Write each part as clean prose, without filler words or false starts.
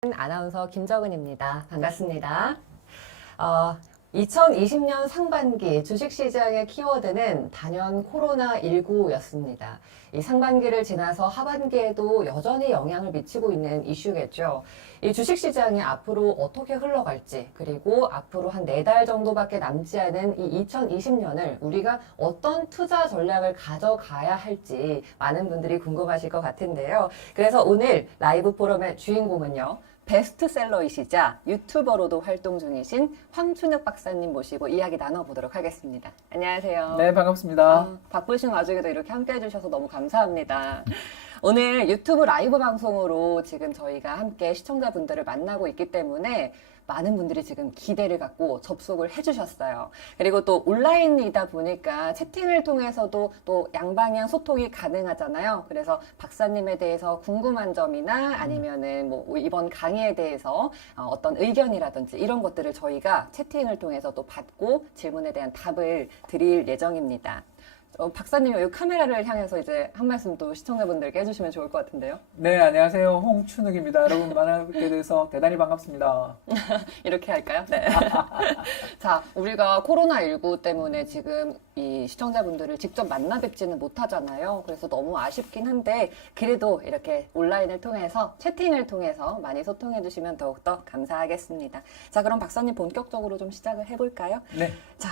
아나운서 김정은입니다. 반갑습니다. 2020년 상반기 주식시장의 키워드는 단연 코로나19였습니다. 이 상반기를 지나서 하반기에도 여전히 영향을 미치고 있는 이슈겠죠. 이 주식시장이 앞으로 어떻게 흘러갈지, 그리고 앞으로 한 4달 정도밖에 남지 않은 이 2020년을 우리가 어떤 투자 전략을 가져가야 할지 많은 분들이 궁금하실 것 같은데요. 그래서 오늘 라이브 포럼의 주인공은요. 베스트셀러이시자 유튜버로도 활동 중이신 황춘혁 박사님 모시고 이야기 나눠보도록 하겠습니다. 안녕하세요. 네, 반갑습니다. 바쁘신 와중에도 이렇게 함께 해주셔서 너무 감사합니다. 오늘 유튜브 라이브 방송으로 지금 저희가 함께 시청자분들을 만나고 있기 때문에 많은 분들이 지금 기대를 갖고 접속을 해주셨어요. 그리고 또 온라인이다 보니까 채팅을 통해서도 또 양방향 소통이 가능하잖아요. 그래서 박사님에 대해서 궁금한 점이나 아니면은 뭐 이번 강의에 대해서 어떤 의견이라든지 이런 것들을 저희가 채팅을 통해서 또 받고 질문에 대한 답을 드릴 예정입니다. 박사님, 이 카메라를 향해서 이제 한 말씀 또 시청자분들께 해주시면 좋을 것 같은데요. 네, 안녕하세요. 홍춘욱입니다. 여러분 만나뵙게 돼서 대단히 반갑습니다. 이렇게 할까요? 네. 자, 우리가 코로나19 때문에 지금 이 시청자분들을 직접 만나 뵙지는 못하잖아요. 그래서 너무 아쉽긴 한데, 그래도 이렇게 온라인을 통해서, 채팅을 통해서 많이 소통해 주시면 더욱더 감사하겠습니다. 자, 그럼 박사님 본격적으로 좀 시작을 해볼까요? 네. 자,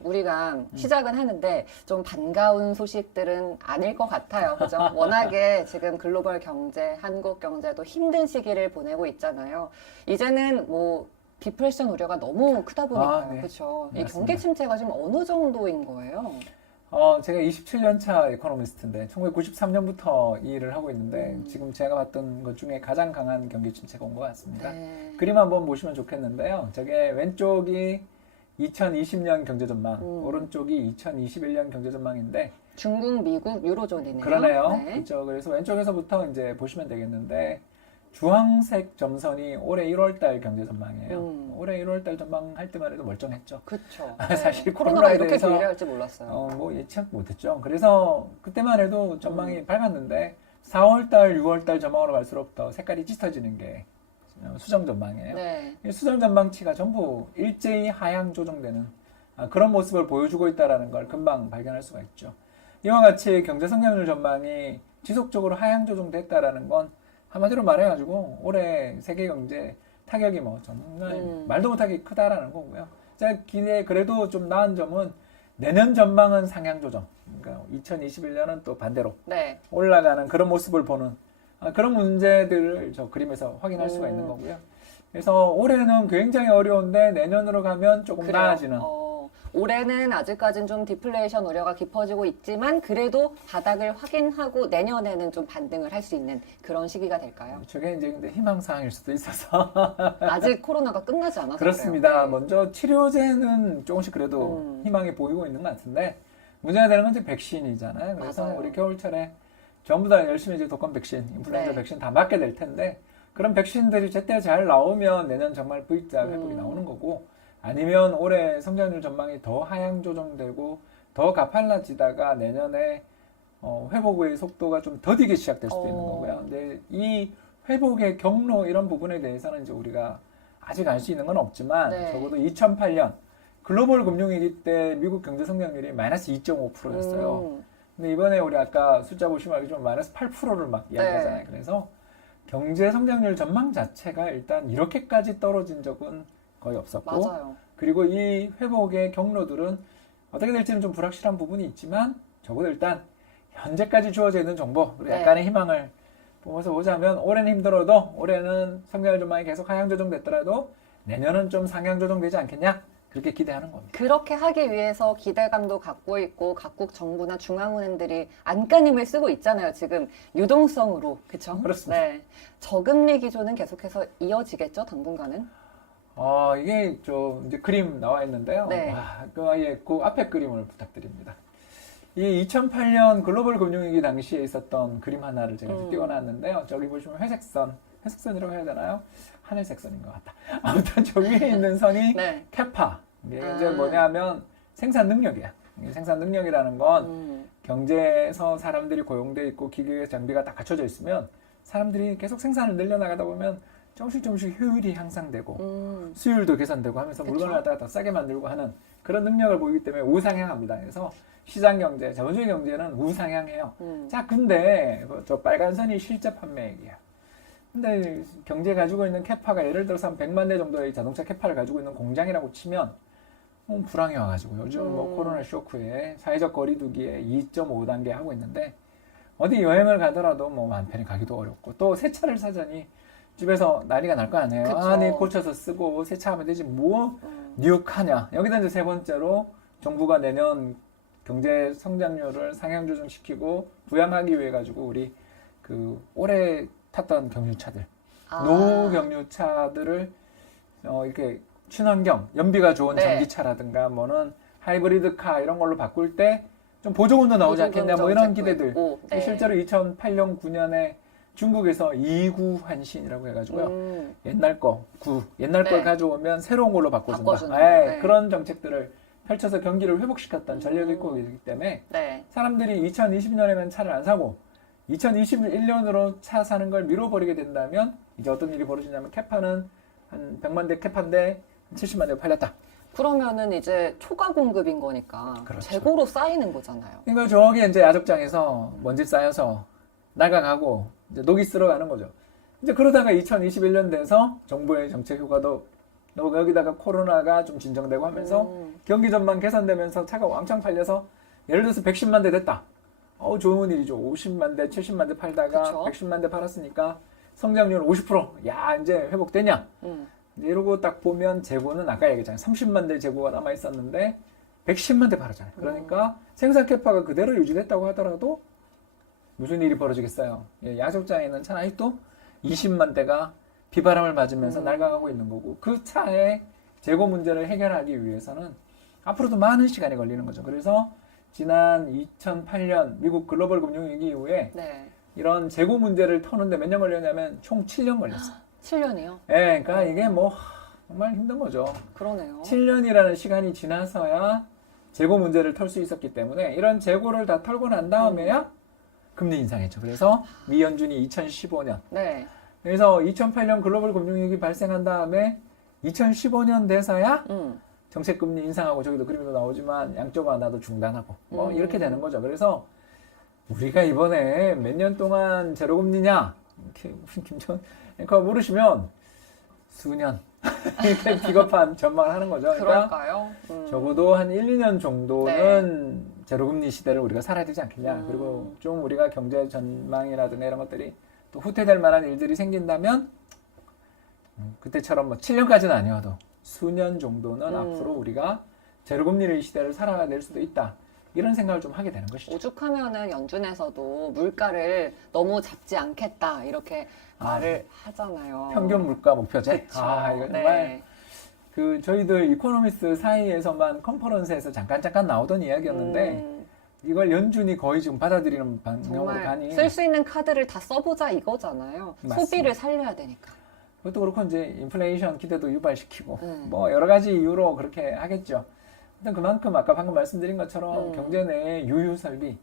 우리가 시작은 하는데 좀 반가운 소식들은 아닐 것 같아요. 그죠? 워낙에 지금 글로벌 경제, 한국 경제도 힘든 시기를 보내고 있잖아요. 이제는 뭐 디프레션 우려가 너무 크다 보니까요. 네. 그렇죠? 이 맞습니다. 경기 침체가 지금 어느 정도인 거예요? 제가 27년 차 에코노미스트인데 1993년부터 이 일을 하고 있는데 지금 제가 봤던 것 중에 가장 강한 경기 침체가 온 것 같습니다. 네. 그림 한번 보시면 좋겠는데요. 저게 왼쪽이 2020년 경제 전망, 오른쪽이 2021년 경제 전망인데 중국, 미국, 유로존이네요. 그러네요. 네. 그렇죠. 그래서 왼쪽에서부터 이제 보시면 되겠는데 주황색 점선이 올해 1월달 경제 전망이에요. 올해 1월달 전망할 때만 해도 멀쩡했죠. 그렇죠. 사실 코로나가 코로나에 이렇게 대해서 불리할지 몰랐어요. 뭐 예측 못했죠. 그래서 그때만 해도 전망이 밝았는데 4월달, 6월달 전망으로 갈수록 더 색깔이 짙어지는 게 수정 전망이에요. 네. 이 수정 전망치가 전부 일제히 하향 조정되는 그런 모습을 보여주고 있다는 걸 금방 발견할 수가 있죠. 이와 같이 경제 성장률 전망이 지속적으로 하향 조정됐다라는 건 한마디로 말해가지고 올해 세계 경제 타격이 뭐 정말 말도 못하게 크다라는 거고요. 제가 그래도 좀 나은 점은 내년 전망은 상향 조정. 그러니까 2021년은 또 반대로 네. 올라가는 그런 모습을 보는 그런 문제들을 저 그림에서 확인할 수가 있는 거고요. 그래서 올해는 굉장히 어려운데 내년으로 가면 조금 그래요. 나아지는. 올해는 아직까지는 좀 디플레이션 우려가 깊어지고 있지만 그래도 바닥을 확인하고 내년에는 좀 반등을 할 수 있는 그런 시기가 될까요? 저게 이제 근데 희망사항일 수도 있어서. 아직 코로나가 끝나지 않아서 그렇습니다. 그래요. 네. 먼저 치료제는 조금씩 그래도 희망이 보이고 있는 것 같은데 문제가 되는 건 이제 백신이잖아요. 그래서 맞아요. 우리 겨울철에 전부 다 열심히 이제 독감 백신, 인플루엔자 네. 백신 다 맞게 될 텐데 그런 백신들이 제때 잘 나오면 내년 정말 V자 회복이 나오는 거고 아니면 올해 성장률 전망이 더 하향 조정되고 더 가팔라지다가 내년에 회복의 속도가 좀 더디게 시작될 수도 있는 거고요. 근데 이 회복의 경로 이런 부분에 대해서는 이제 우리가 아직 알 수 있는 건 없지만 네. 적어도 2008년 글로벌 금융위기 때 미국 경제 성장률이 마이너스 2.5%였어요. 근데 이번에 우리 아까 숫자 보시면 알겠지만 마이너스 8%를 막 이야기하잖아요. 네. 그래서 경제 성장률 전망 자체가 일단 이렇게까지 떨어진 적은 거의 없었고 맞아요. 그리고 이 회복의 경로들은 어떻게 될지는 좀 불확실한 부분이 있지만 적어도 일단 현재까지 주어져 있는 정보 그리고 네. 약간의 희망을 보면서 보자면 올해는 힘들어도 올해는 성장률 전망이 계속 하향 조정됐더라도 내년은 좀 상향 조정되지 않겠냐 그렇게 기대하는 겁니다. 그렇게 하기 위해서 기대감도 갖고 있고 각국 정부나 중앙은행들이 안간힘을 쓰고 있잖아요. 지금 유동성으로. 그렇죠? 그렇습니다. 네. 저금리 기조는 계속해서 이어지겠죠, 당분간은? 이게 이제 그림 나와 있는데요. 네. 그 앞에 그림을 부탁드립니다. 이 2008년 글로벌 금융위기 당시에 있었던 그림 하나를 제가 이제 띄워놨는데요. 저기 보시면 회색선이라고 해야 되나요? 하늘색 선인 것 같다. 아무튼 저 위에 있는 선이 네. 캐파. 이게 이제 뭐냐면 생산 능력이야. 생산 능력이라는 건 경제에서 사람들이 고용돼 있고 기계 장비가 다 갖춰져 있으면 사람들이 계속 생산을 늘려나가다 보면 조금씩 효율이 향상되고 수율도 개선되고 하면서 그쵸. 물건을 갖다가 더 싸게 만들고 하는 그런 능력을 보이기 때문에 우상향합니다. 그래서 시장 경제, 자본주의 경제는 우상향해요. 자, 근데 저 빨간 선이 실제 판매액이야. 근데 경제에 가지고 있는 캐파가 예를 들어서 한 100만 대 정도의 자동차 캐파를 가지고 있는 공장이라고 치면 불황이 와가지고 요즘 뭐 코로나 쇼크에 사회적 거리두기에 2.5단계 하고 있는데 어디 여행을 가더라도 뭐 마음 편히 가기도 어렵고 또 새 차를 사자니 집에서 난리가 날 거 아니에요. 그쵸. 아니 고쳐서 쓰고 새 차 하면 되지 뭐 뉴욕하냐. 여기다 이제 세 번째로 정부가 내년 경제 성장률을 상향 조정시키고 부양하기 위해 가지고 우리 그 오래 탔던 경유차들, 노후 경유차들을 이렇게 친환경, 연비가 좋은 네. 전기차라든가 뭐는 하이브리드 카 이런 걸로 바꿀 때 좀 보조금도 나오지 않겠냐 뭐 이런 기대들. 있고, 네. 실제로 2008년, 9년에 중국에서 2구 환신이라고 해가지고요. 옛날 거 네. 걸 가져오면 새로운 걸로 바꿔준다. 바꿔준다. 예, 네. 그런 정책들을 펼쳐서 경기를 회복시켰던 전력이 있고 있기 때문에 네. 사람들이 2020년에는 차를 안 사고 2021년으로 차 사는 걸 미뤄버리게 된다면 이제 어떤 일이 벌어지냐면 캐파는 한 100만 대 캐파인데 70만 대 팔렸다. 그러면은 이제 초과 공급인 거니까 그렇죠. 재고로 쌓이는 거잖아요. 그러니까 저기 이제 야적장에서 먼지 쌓여서 낡아가고 이제 녹이 쓸어가는 거죠. 이제 그러다가 2021년 돼서 정부의 정책 효과도 여기다가 코로나가 좀 진정되고 하면서 경기 전망 개선되면서 차가 왕창 팔려서 예를 들어서 110만 대 됐다. 좋은 일이죠. 50만 대, 70만 대 팔다가 그쵸. 110만 대 팔았으니까 성장률 50%. 야, 이제 회복되냐? 이러고 딱 보면 재고는 아까 얘기했잖아요. 30만 대 재고가 남아 있었는데 110만 대 팔았잖아요. 그러니까 생산 캐파가 그대로 유지됐다고 하더라도 무슨 일이 벌어지겠어요? 예, 야적장에는 차 아직도 20만 대가 비바람을 맞으면서 낡아가고 있는 거고 그 차의 재고 문제를 해결하기 위해서는 앞으로도 많은 시간이 걸리는 거죠. 그래서 지난 2008년 미국 글로벌 금융위기 이후에 네. 이런 재고 문제를 터는데 몇 년 걸렸냐면 총 7년 걸렸어요. 7년이요? 예, 그러니까 이게 뭐 정말 힘든 거죠. 그러네요. 7년이라는 시간이 지나서야 재고 문제를 털 수 있었기 때문에 이런 재고를 다 털고 난 다음에야 금리 인상했죠. 그래서 미 연준이 2015년 네. 그래서 2008년 글로벌 금융위기 발생한 다음에 2015년 돼서야 정책 금리 인상하고 저기도 그림도 나오지만 양적 완화도 중단하고 뭐 이렇게 되는 거죠. 그래서 우리가 이번에 몇 년 동안 제로 금리냐 이렇게 김전 앵커가 물으시면 수년 이렇게 비겁한 전망을 하는 거죠. 그러니까 그럴까요? 적어도 한 1, 2년 정도는 제로금리 시대를 우리가 살아야 되지 않겠냐. 그리고 좀 우리가 경제 전망이라든가 이런 것들이 또 후퇴될 만한 일들이 생긴다면 그때처럼 뭐 7년까지는 아니어도 수년 정도는 앞으로 우리가 제로금리 시대를 살아낼 수도 있다. 이런 생각을 좀 하게 되는 것이죠. 오죽하면은 연준에서도 물가를 너무 잡지 않겠다 이렇게 말을 하잖아요. 평균 물가 목표제. 그쵸. 이거 정말 네. 그 저희들 이코노미스트 사이에서만 컨퍼런스에서 잠깐 나오던 이야기였는데 이걸 연준이 거의 지금 받아들이는 방향으로 정말 가니 쓸 수 있는 카드를 다 써보자 이거잖아요. 맞습니다. 소비를 살려야 되니까. 그것도 그렇고 이제 인플레이션 기대도 유발시키고 뭐 여러 가지 이유로 그렇게 하겠죠. 일단 그만큼 아까 방금 말씀드린 것처럼 경제 내에 유유 설비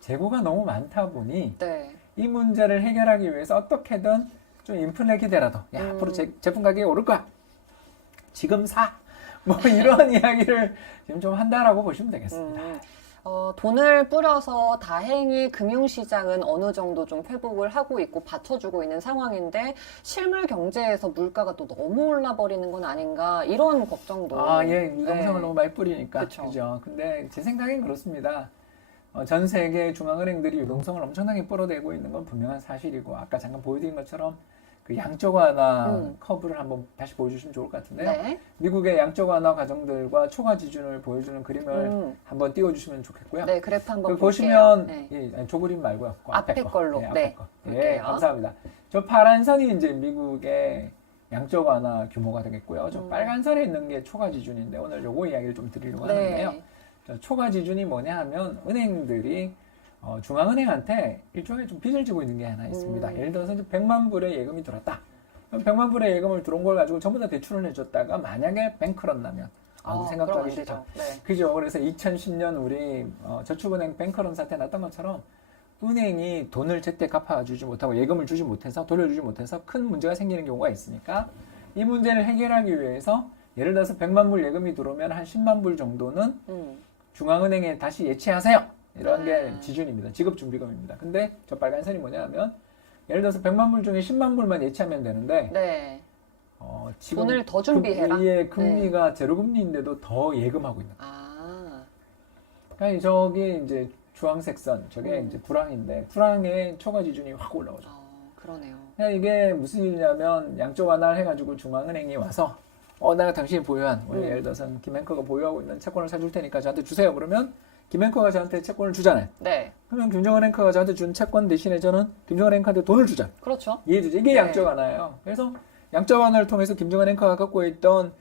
재고가 너무 많다 보니 네. 이 문제를 해결하기 위해서 어떻게든 좀 인플레 기대라도 야 앞으로 제품 가격이 오를 거야. 지금 사. 뭐 이런 이야기를 지금 좀 한다라고 보시면 되겠습니다. 돈을 뿌려서 다행히 금융시장은 어느 정도 좀 회복을 하고 있고 받쳐주고 있는 상황인데 실물 경제에서 물가가 또 너무 올라버리는 건 아닌가 이런 걱정도. 예, 유동성을 네. 너무 많이 뿌리니까. 그쵸. 그죠. 근데 제 생각엔 그렇습니다. 전 세계 중앙은행들이 유동성을 엄청나게 끌어대고 있는 건 분명한 사실이고 아까 잠깐 보여드린 것처럼 그 양적 완화 커브를 한번 다시 보여주시면 좋을 것 같은데요. 네. 미국의 양적 완화 과정들과 초과 지준을 보여주는 그림을 한번 띄워주시면 좋겠고요. 네, 그래프 한번 볼게요. 보시면 네. 아니, 조 그림 말고요. 그 앞에 걸로. 앞에 네, 거. 볼게요. 감사합니다. 저 파란 선이 이제 미국의 양적 완화 규모가 되겠고요. 저 빨간 선에 있는 게 초과 지준인데 오늘 요거 이야기를 좀 드리려고 하는데요. 네. 저 초과 지준이 뭐냐 하면 은행들이 중앙은행한테 일종의 좀 빚을 지고 있는 게 하나 있습니다. 예를 들어서 이제 100만 불의 예금이 들었다. 그럼 100만 불의 예금을 들어온 걸 가지고 전부 다 대출을 해줬다가 만약에 뱅크런 나면 생각도 그럼 하기 안 싫죠. 되죠. 네. 그죠. 그래서 2010년 우리 저축은행 뱅크런 사태 났던 것처럼 은행이 돈을 제때 갚아주지 못하고 예금을 주지 못해서 돌려주지 못해서 큰 문제가 생기는 경우가 있으니까 이 문제를 해결하기 위해서 예를 들어서 100만 불 예금이 들어오면 한 10만 불 정도는 중앙은행에 다시 예치하세요. 이런 게 기준입니다. 지급준비금입니다. 근데 저 빨간 선이 뭐냐면 예를 들어서 100만 불 중에 10만 불만 예치하면 되는데 네. 지금 돈을 더 준비해라. 금리가 제로금리인데도 더 예금하고 있는 거예요. 아, 그러니까 저기 이제 주황색 선, 저게 이제 불황인데 불황의 초과 지준이 확 올라오죠. 그러네요. 그냥 이게 무슨 일이냐면 양쪽 완화를 해가지고 중앙은행이 와서 내가 당신이 보유한 예를 들어서 김행커가 보유하고 있는 채권을 사줄 테니까 저한테 주세요. 그러면 김행커가 저한테 채권을 주잖아요. 네. 그러면 김정은 앵커가 저한테 준 채권 대신에 저는 김정은 앵커한테 돈을 주잖아요. 그렇죠. 이해되죠? 이게 네. 양적 완화예요. 그래서 양적 완화를 통해서 김정은 앵커가 갖고 있던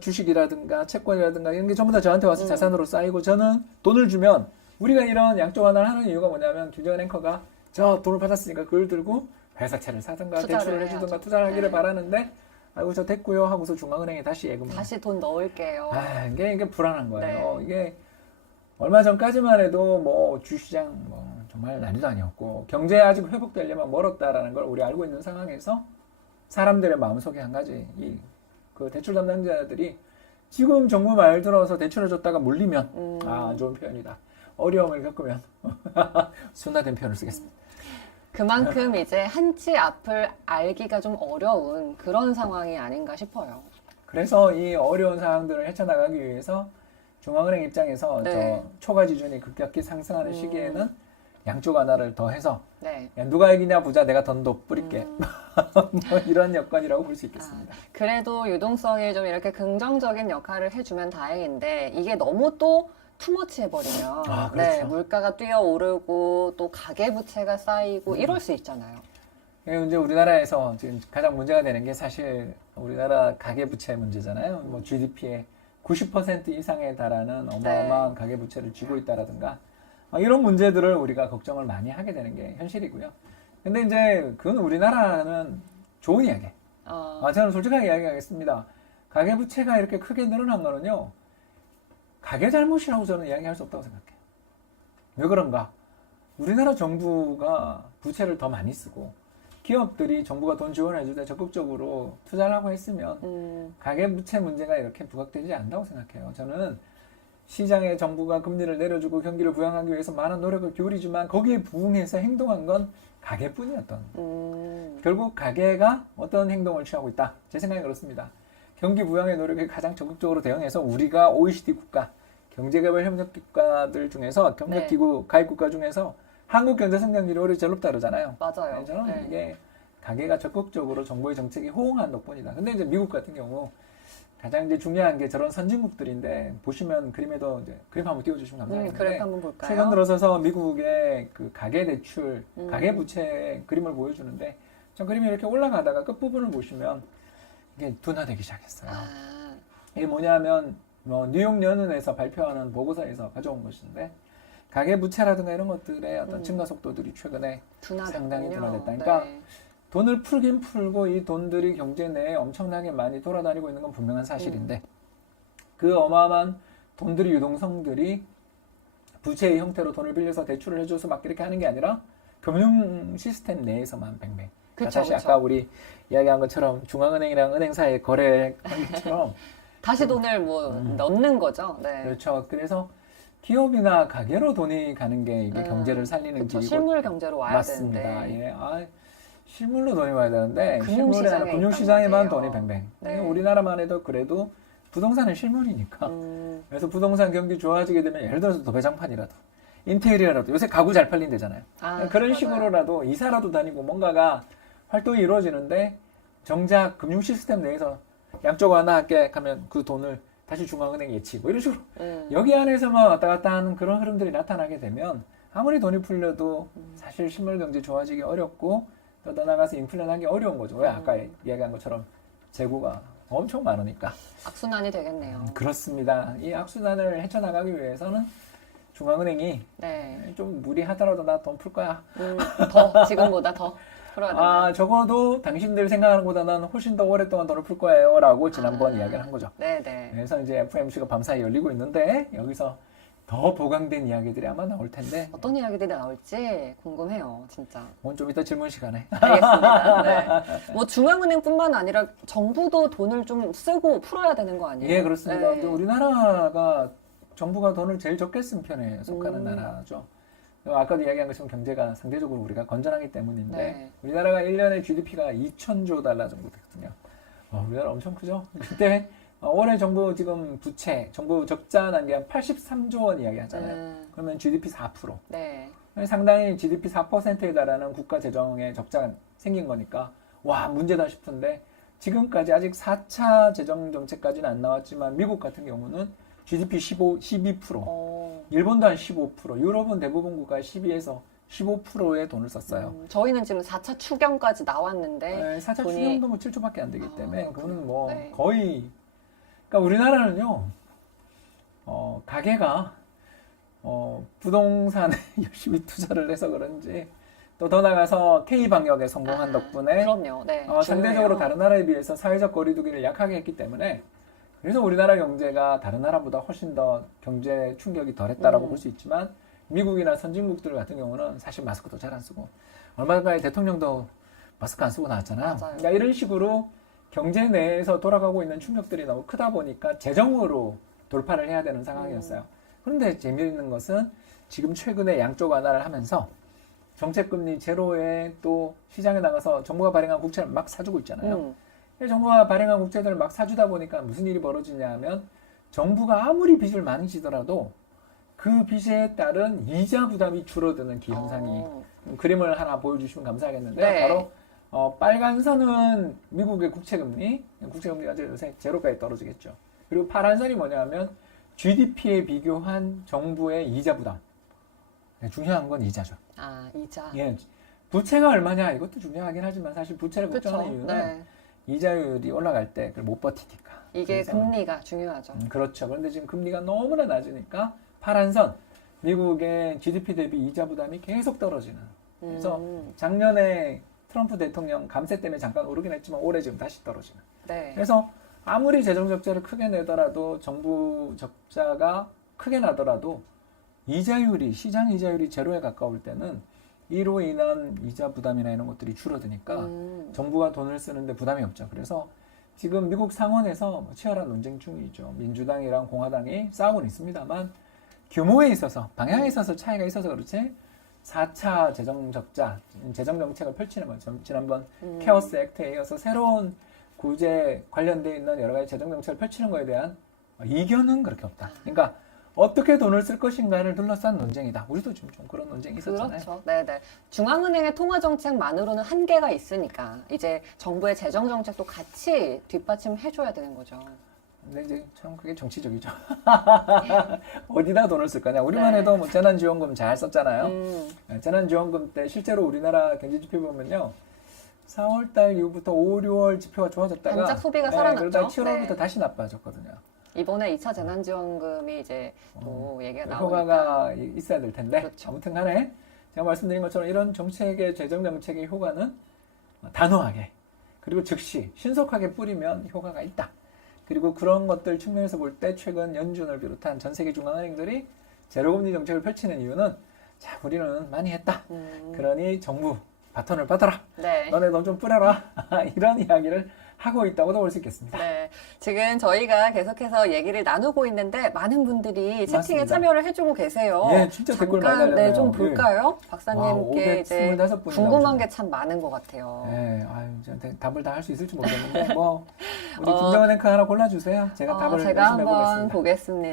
주식이라든가 채권이라든가 이런 게 전부 다 저한테 와서 자산으로 쌓이고 저는 돈을 주면 우리가 이런 양적 완화를 하는 이유가 뭐냐면 김정은 앵커가 저 돈을 받았으니까 그걸 들고 회사채를 사든가 대출을 해주든가 투자를 하기를 바라는데 아이고 저 됐고요 하고서 중앙은행에 다시 예금 다시 돈 넣을게요. 이게 불안한 거예요. 네. 이게 얼마 전까지만 해도 뭐 주시장 뭐 정말 난리도 아니었고 경제 아직 회복되려면 멀었다라는 걸 우리 알고 있는 상황에서 사람들의 마음속에 한 가지 그 대출 담당자들이 지금 정부 말 들어서 대출을 줬다가 물리면 안 좋은 표현이다. 어려움을 겪으면 순화된 표현을 쓰겠습니다. 그만큼 이제 한치 앞을 알기가 좀 어려운 그런 상황이 아닌가 싶어요. 그래서 이 어려운 상황들을 헤쳐나가기 위해서 중앙은행 입장에서 저 초과 지준이 급격히 상승하는 시기에는 양쪽 완화를 더해서 야, 누가 이기냐 보자 내가 돈 더 뿌릴게 뭐 이런 여건이라고 볼 수 있겠습니다. 그래도 유동성이 좀 이렇게 긍정적인 역할을 해주면 다행인데 이게 너무 또 투머치 해버리면 그렇죠. 물가가 뛰어오르고 또 가계부채가 쌓이고 이럴 수 있잖아요. 이제 우리나라에서 지금 가장 문제가 되는 게 사실 우리나라 가계부채 문제잖아요. 뭐 GDP의 90% 이상에 달하는 어마어마한 가계부채를 쥐고 있다라든가 이런 문제들을 우리가 걱정을 많이 하게 되는 게 현실이고요. 근데 이제 그건 우리나라는 좋은 이야기. 저는 솔직하게 이야기하겠습니다. 가계부채가 이렇게 크게 늘어난 거는요. 가계 잘못이라고 저는 이야기할 수 없다고 생각해요. 왜 그런가? 우리나라 정부가 부채를 더 많이 쓰고 기업들이 정부가 돈 지원해줄 때 적극적으로 투자를 하고 했으면 가계부채 문제가 이렇게 부각되지 않는다고 생각해요. 저는 시장에 정부가 금리를 내려주고 경기를 부양하기 위해서 많은 노력을 기울이지만 거기에 부응해서 행동한 건 가계뿐이었던 결국 가계가 어떤 행동을 취하고 있다. 제 생각이 그렇습니다. 경기 부양의 노력에 가장 적극적으로 대응해서 우리가 OECD 국가, 경제개발 협력국가들 중에서 협력기구 가입 국가 중에서 한국 경제 성장률이 오히려 제일 높다 그러잖아요. 맞아요. 저는 이게 가계가 적극적으로 정부의 정책이 호응한 덕분이다. 근데 이제 미국 같은 경우 가장 이제 중요한 게 저런 선진국들인데 보시면 그림에도 이제 그림 한번 띄워주시면 감사하겠는데 그래프 한번 볼까요? 최근 들어서서 미국의 그 가계 대출, 가계 부채 그림을 보여주는데 저 그림이 이렇게 올라가다가 끝 부분을 보시면 이게 둔화되기 시작했어요. 이게 뭐냐면 뉴욕 연은에서 발표하는 보고서에서 가져온 것인데 가계 부채라든가 이런 것들의 어떤 증가 속도들이 최근에 상당히 둔화됐다. 그러니까 돈을 풀긴 풀고 이 돈들이 경제 내에 엄청나게 많이 돌아다니고 있는 건 분명한 사실인데 그 어마어마한 돈들이 유동성들이 부채의 형태로 돈을 빌려서 대출을 해줘서 막 이렇게 하는 게 아니라 금융 시스템 내에서만 뱅뱅. 다시 아까 우리 이야기한 것처럼 중앙은행이랑 은행사의 거래한 것처럼 다시 돈을 넣는 거죠. 그렇죠. 그래서 기업이나 가게로 돈이 가는 게 이게 경제를 살리는 길이고 실물 경제로 와야 맞습니다. 되는데. 실물로 돈이 와야 되는데 금융시장에만 돈이 뱅뱅. 우리나라만 해도 그래도 부동산은 실물이니까. 그래서 부동산 경기 좋아지게 되면 예를 들어서 도배장판이라도 인테리어라도 요새 가구 잘 팔린대잖아요. 그런 식으로라도 이사라도 다니고 뭔가가 활동이 이루어지는데 정작 금융 시스템 내에서 양쪽 완화할게 하면 그 돈을 다시 중앙은행에 예치고 이런 식으로 여기 안에서만 왔다 갔다 하는 그런 흐름들이 나타나게 되면 아무리 돈이 풀려도 사실 실물 경제 좋아지기 어렵고 또 나아가서 인플레 나기 어려운 거죠. 왜 아까 이야기한 것처럼 재고가 엄청 많으니까. 악순환이 되겠네요. 그렇습니다. 이 악순환을 헤쳐나가기 위해서는 중앙은행이 좀 무리하더라도 나 돈 풀 거야. 지금보다 더 풀어야 된다. 적어도 당신들 생각하는 것보다는 훨씬 더 오랫동안 돈을 풀 거예요 라고 지난번 이야기를 한 거죠. 네네. 그래서 이제 FOMC가 밤사이 열리고 있는데 여기서 더 보강된 이야기들이 아마 나올 텐데 어떤 이야기들이 나올지 궁금해요, 진짜. 그건 좀 이따 질문 시간에 알겠습니다. 네. 뭐 중앙은행뿐만 아니라 정부도 돈을 좀 쓰고 풀어야 되는 거 아니에요? 예, 그렇습니다. 네. 근데 우리나라가 정부가 돈을 제일 적게 쓴 편에 속하는 나라죠. 아까도 이야기한 것처럼 경제가 상대적으로 우리가 건전하기 때문인데 네. 우리나라가 1년에 GDP가 2,000조 달러 정도 됐거든요. 우리나라 엄청 크죠? 그때 올해 정부 지금 부채, 정부 적자 난 게 한 83조 원 이야기 하잖아요. 그러면 GDP 4%. 네. 상당히 GDP 4%에 달하는 국가 재정에 적자가 생긴 거니까 와 문제다 싶은데 지금까지 아직 4차 재정 정책까지는 안 나왔지만 미국 같은 경우는 GDP 12%, 일본도 한 15%, 유럽은 대부분 국가 12에서 15%의 돈을 썼어요. 저희는 지금 4차 추경까지 나왔는데 4차 돈이- 추경도 뭐 7조밖에 안 되기 때문에 그렇군요. 그거는 뭐 네. 거의 그러니까 우리나라는요 가게가 부동산에 열심히 투자를 해서 그런지 또 더 나가서 K-방역에 성공한 덕분에 그럼요. 네. 상대적으로 중요해요. 다른 나라에 비해서 사회적 거리두기를 약하게 했기 때문에 그래서 우리나라 경제가 다른 나라보다 훨씬 더 경제 충격이 덜했다라고 볼 수 있지만 미국이나 선진국들 같은 경우는 사실 마스크도 잘 안 쓰고 얼마 전에 대통령도 마스크 안 쓰고 나왔잖아요. 맞아요. 그러니까 이런 식으로 경제 내에서 돌아가고 있는 충격들이 너무 크다 보니까 재정으로 돌파를 해야 되는 상황이었어요. 그런데 재미있는 것은 지금 최근에 양쪽 완화를 하면서 정책금리 제로에 또 시장에 나가서 정부가 발행한 국채를 막 사주고 있잖아요. 정부가 발행한 국채들을 막 사주다 보니까 무슨 일이 벌어지냐 하면 정부가 아무리 빚을 많이 지더라도 그 빚에 따른 이자 부담이 줄어드는 기현상이 그림을 하나 보여주시면 감사하겠는데요. 네. 바로 빨간 선은 미국의 국채금리가 요새 제로까지 떨어지겠죠. 그리고 파란 선이 뭐냐 하면 GDP에 비교한 정부의 이자 부담. 중요한 건 이자죠. 아, 이자. 예, 부채가 얼마냐 이것도 중요하긴 하지만 사실 부채를 걱정하는 그렇죠. 이유는 네. 이자율이 올라갈 때 그걸 못 버티니까. 이게 그래서, 금리가 중요하죠. 그렇죠. 그런데 지금 금리가 너무나 낮으니까 파란 선 미국의 GDP 대비 이자 부담이 계속 떨어지는. 그래서 작년에 트럼프 대통령 감세 때문에 잠깐 오르긴 했지만 올해 지금 다시 떨어지는. 네. 그래서 아무리 재정 적자를 크게 내더라도 정부 적자가 크게 나더라도 이자율이 시장 이자율이 제로에 가까울 때는 이로 인한 이자 부담이나 이런 것들이 줄어드니까 정부가 돈을 쓰는데 부담이 없죠. 그래서 지금 미국 상원에서 치열한 논쟁 중이죠. 민주당이랑 공화당이 싸우고는 있습니다만 규모에 있어서 방향에 있어서 차이가 있어서 그렇지 4차 재정 적자, 재정 정책을 펼치는 거죠. 지난번 케어스 액트에 이어서 새로운 구제 관련되어 있는 여러 가지 재정 정책을 펼치는 거에 대한 이견은 그렇게 없다. 그러니까 어떻게 돈을 쓸 것인가를 둘러싼 논쟁이다. 우리도 지금 좀 그런 논쟁이 있었잖아요. 그렇죠. 네네. 중앙은행의 통화 정책만으로는 한계가 있으니까 이제 정부의 재정 정책도 같이 뒷받침해줘야 되는 거죠. 근데 이제 참 그게 정치적이죠. 어디다 돈을 쓸 거냐. 우리만 네. 해도 뭐 재난지원금 잘 썼잖아요. 재난지원금 때 실제로 우리나라 경제지표 보면요. 4월달 이후부터 5, 6월 지표가 좋아졌다가 반짝 소비가 살아났죠. 그러다 7월부터 네. 다시 나빠졌거든요. 이번에 2차 재난지원금이 이제 또 얘기가 나오니까. 효과가 있어야 될 텐데 그렇죠. 아무튼 간에 제가 말씀드린 것처럼 이런 정책의 재정 정책의 효과는 단호하게 그리고 즉시 신속하게 뿌리면 효과가 있다. 그리고 그런 것들 측면에서 볼 때 최근 연준을 비롯한 전 세계 중앙은행들이 제로금리 정책을 펼치는 이유는 자 우리는 많이 했다. 그러니 정부 바톤을 받아라. 네. 너네 돈 좀 뿌려라. 이런 이야기를 하고 있다고도 볼 수 있겠습니다. 네. 지금 저희가 계속해서 얘기를 나누고 있는데 많은 분들이 채팅에 맞습니다. 참여를 해주고 계세요. 예, 진짜 댓글 많이 잠깐 달렸네요. 네, 좀 예. 볼까요? 박사님께 이제 525분이 궁금한 나오셨네. 게 참 많은 것 같아요. 네, 아유, 저한테 답을 다 할 수 있을지 모르겠는데, 뭐, 우리 김정은 앵커 하나 골라주세요. 제가 답을 제가 열심히 한번 해보겠습니다.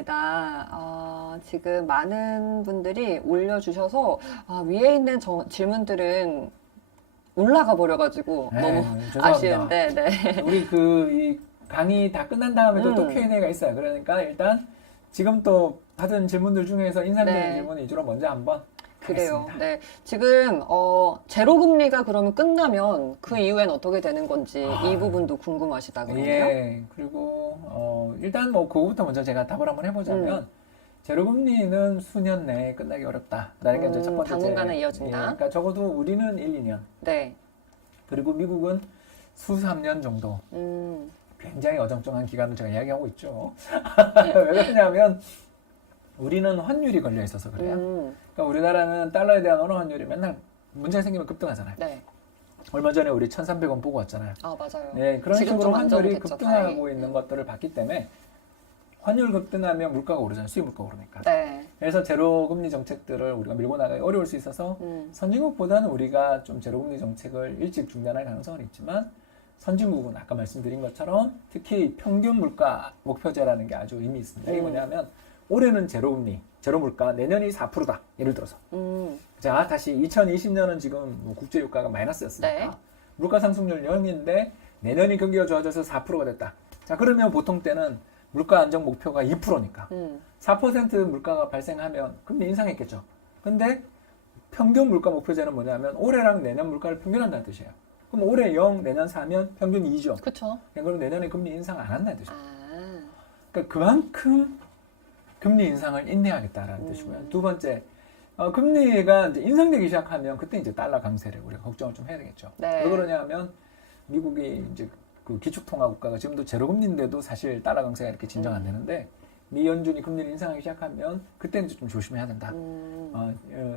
보겠습니다. 지금 많은 분들이 올려주셔서 위에 있는 질문들은 올라가 버려가지고 네, 너무 죄송합니다. 아쉬운데, 네. 우리 이 강의 다 끝난 다음에도 또 Q&A가 있어요. 그러니까 일단 지금 또 받은 질문들 중에서 인상적인 네. 질문 위주로 먼저 한번 그래요. 하겠습니다. 네. 지금, 제로 금리가 그러면 끝나면 그 이후엔 어떻게 되는 건지 이 부분도 궁금하시다 그러네요. 예, 그리고 일단 뭐 그거부터 먼저 제가 답을 한번 해보자면 제로금리는 수년 내에 끝나기 어렵다라는 게 이제 첫 번째. 당분간은 이어진다. 예, 그러니까 적어도 우리는 1, 2년 네. 그리고 미국은 수삼 년 정도 굉장히 어정쩡한 기간을 제가 이야기하고 있죠. 왜 그러냐면 우리는 환율이 걸려 있어서 그래요. 그러니까 음. 우리나라는 달러에 대한 원화 환율이 맨날 문제가 생기면 급등하잖아요. 네. 얼마 전에 우리 1,300원 보고 왔잖아요. 아, 맞아요. 네, 그런 지금 식으로 좀 환율이 안정됐죠, 급등하고 다행히. 있는 것들을 봤기 때문에 환율 급등하면 물가가 오르잖아요. 수입 물가가 오르니까. 네. 그래서 제로금리 정책들을 우리가 밀고 나가기 어려울 수 있어서 선진국보다는 우리가 좀 제로금리 정책을 일찍 중단할 가능성은 있지만 선진국은 아까 말씀드린 것처럼 특히 평균 물가 목표제라는 게 아주 의미 있습니다. 이게 뭐냐면 올해는 제로금리, 제로물가, 내년이 4%다. 예를 들어서. 자, 다시 2020년은 지금 뭐 국제유가가 마이너스였으니까 네. 물가 상승률 0인데 내년이 경기가 좋아져서 4%가 됐다. 자, 그러면 보통 때는 물가 안정 목표가 2%니까 4% 물가가 발생하면 금리 인상했겠죠. 근데 평균 물가 목표제는 뭐냐면 올해랑 내년 물가를 평균한다는 뜻이에요. 그럼 올해 0, 내년 4면 평균 2죠. 그쵸. 그럼 내년에 금리 인상 안 한다는 뜻이에요. 아. 그러니까 그만큼 금리 인상을 인내하겠다라는 뜻이고요. 두 번째, 금리가 이제 인상되기 시작하면 그때 이제 달러 강세를 우리가 걱정을 좀 해야 되겠죠. 네. 왜 그러냐면 미국이 이제 그 기축통화 국가가 지금도 제로금리인데도 사실 달러 강세가 이렇게 진정 안 되는데 미 연준이 금리를 인상하기 시작하면 그때 이제 좀 조심해야 된다.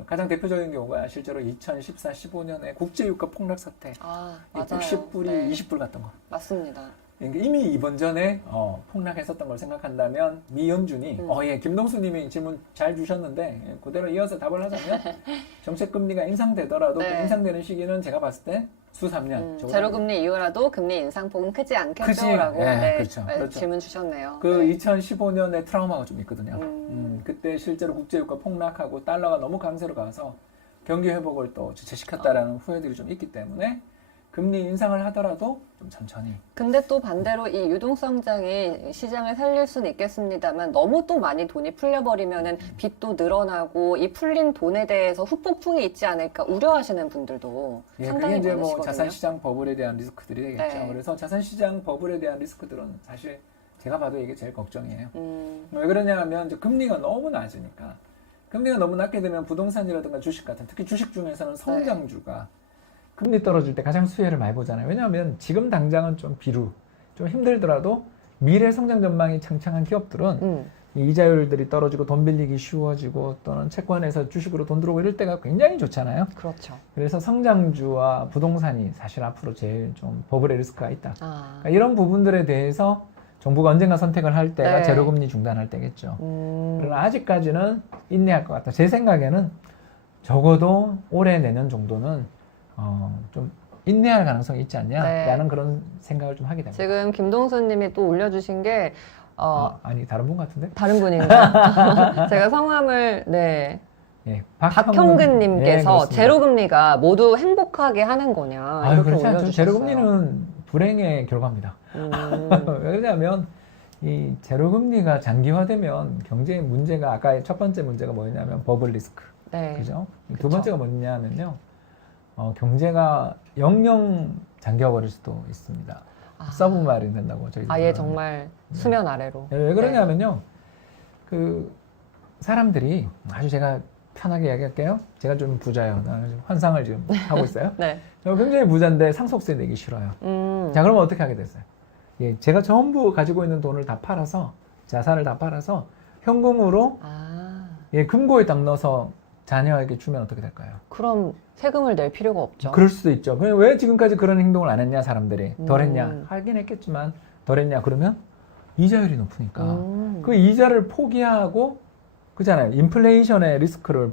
가장 대표적인 경우가 실제로 2014, 15년에 국제유가 폭락 사태. 아, 이 맞아요. 60불이 네. 20불 갔던 거. 맞습니다. 그러니까 이미 이번 전에 폭락했었던 걸 생각한다면 미 연준이 예, 김동수님이 질문 잘 주셨는데 예, 그대로 이어서 답을 하자면 정책 금리가 인상되더라도 네. 그 인상되는 시기는 제가 봤을 때 수 3년. 제로금리 이후라도 금리 인상폭은 크지 않겠죠라고 네, 그렇죠. 질문 주셨네요. 그 네. 2015년에 트라우마가 좀 있거든요. 그때 실제로 국제유가 폭락하고 달러가 너무 강세로 가서 경기 회복을 또 주체시켰다라는 후회들이 좀 있기 때문에 금리 인상을 하더라도 좀 천천히. 근데 또 반대로 이 유동성장이 시장을 살릴 수는 있겠습니다만 너무 또 많이 돈이 풀려버리면은 빚도 늘어나고 이 풀린 돈에 대해서 후폭풍이 있지 않을까 우려하시는 분들도 예, 상당히 그게 이제 뭐 많으시거든요. 자산시장 버블에 대한 리스크들이 되겠죠. 네. 그래서 자산시장 버블에 대한 리스크들은 사실 제가 봐도 이게 제일 걱정이에요. 왜 그러냐면 이제 금리가 너무 낮으니까. 금리가 너무 낮게 되면 부동산이라든가 주식 같은 특히 주식 중에서는 성장주가 금리 떨어질 때 가장 수혜를 많이 보잖아요. 왜냐하면 지금 당장은 좀 좀 힘들더라도 미래 성장 전망이 창창한 기업들은 이 이자율들이 떨어지고 돈 빌리기 쉬워지고 또는 채권에서 주식으로 돈 들어오고 이럴 때가 굉장히 좋잖아요. 그렇죠. 그래서 성장주와 부동산이 사실 앞으로 제일 좀 버블의 리스크가 있다. 그러니까 이런 부분들에 대해서 정부가 언젠가 선택을 할 때가 네. 제로금리 중단할 때겠죠. 그러나 아직까지는 인내할 것 같다. 제 생각에는 적어도 올해 내년 정도는 좀 인내할 가능성이 있지 않냐라는 네. 그런 생각을 좀 하게 됩니다. 지금 김동수님이 또 올려주신 게 아니 다른 분 같은데? 다른 분인가요? 제가 성함을 예, 박형근님께서 예, 그렇습니다. 제로금리가 모두 행복하게 하는 거냐 아유, 이렇게 그렇지 않죠. 올려주셨어요. 제로금리는 불행의 결과입니다. 왜냐하면 이 제로금리가 장기화되면 경제의 문제가 아까 첫 번째 문제가 뭐였냐면 버블 리스크, 네. 그죠? 두 그쵸. 번째가 뭐냐면요, 경제가 영영 잠겨버릴 수도 있습니다. 서브마린 된다고 저희들. 아예 정말 수면 아래로. 왜 그러냐면요, 그 사람들이 아주 제가 편하게 이야기할게요. 제가 좀 부자예요. 나 지금 환상을 지금 하고 있어요. 네. 저 굉장히 부자인데 상속세 내기 싫어요. 자, 그러면 어떻게 하게 됐어요? 예, 제가 전부 가지고 있는 돈을 다 팔아서, 자산을 다 팔아서 현금으로 예, 금고에 딱 넣어서 자녀에게 주면 어떻게 될까요? 그럼 세금을 낼 필요가 없죠. 그럴 수도 있죠. 그럼 왜 지금까지 그런 행동을 안 했냐, 사람들이? 덜 했냐? 하긴 했겠지만 덜 했냐? 그러면 이자율이 높으니까 그 이자를 포기하고, 그잖아요. 인플레이션의 리스크를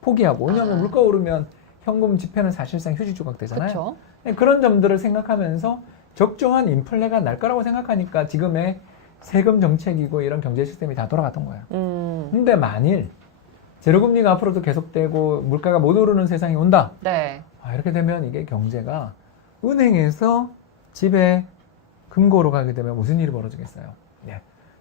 포기하고. 왜냐하면 물가 오르면 현금 지폐는 사실상 휴지 조각 되잖아요. 그쵸? 그런 점들을 생각하면서 적정한 인플레가 날 거라고 생각하니까 지금의 세금 정책이고 이런 경제 시스템이 다 돌아갔던 거예요. 근데 만일 제로금리가 앞으로도 계속되고 물가가 못 오르는 세상이 온다. 네. 이렇게 되면 이게 경제가 은행에서 집에 금고로 가게 되면 무슨 일이 벌어지겠어요? 네.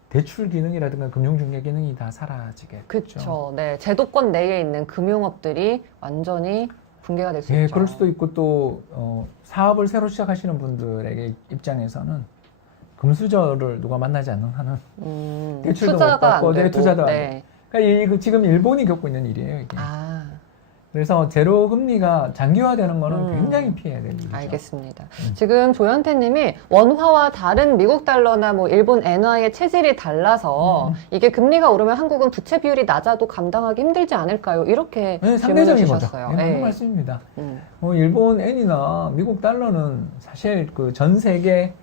대출 기능이라든가 금융중개 기능이 다 사라지겠죠. 그렇죠. 네. 제도권 내에 있는 금융업들이 완전히 붕괴가 될 수 예, 있죠. 그럴 수도 있고 또 사업을 새로 시작하시는 분들에게 입장에서는 금수저를 누가 만나지 않는 한은 대출도 못 투자가 받고 안 되고. 투자도 안 네. 되고. 그러니까 지금 일본이 겪고 있는 일이에요. 이게. 그래서 제로 금리가 장기화되는 거는 굉장히 피해야 될 일이죠. 알겠습니다. 지금 조현태님이 원화와 다른 미국 달러나 뭐 일본 엔화의 체질이 달라서 이게 금리가 오르면 한국은 부채 비율이 낮아도 감당하기 힘들지 않을까요? 이렇게 네, 질문을 상대적인 거죠. 주셨어요. 네, 맞는 네. 말씀입니다. 음. 일본 엔이나 미국 달러는 사실 그 전 세계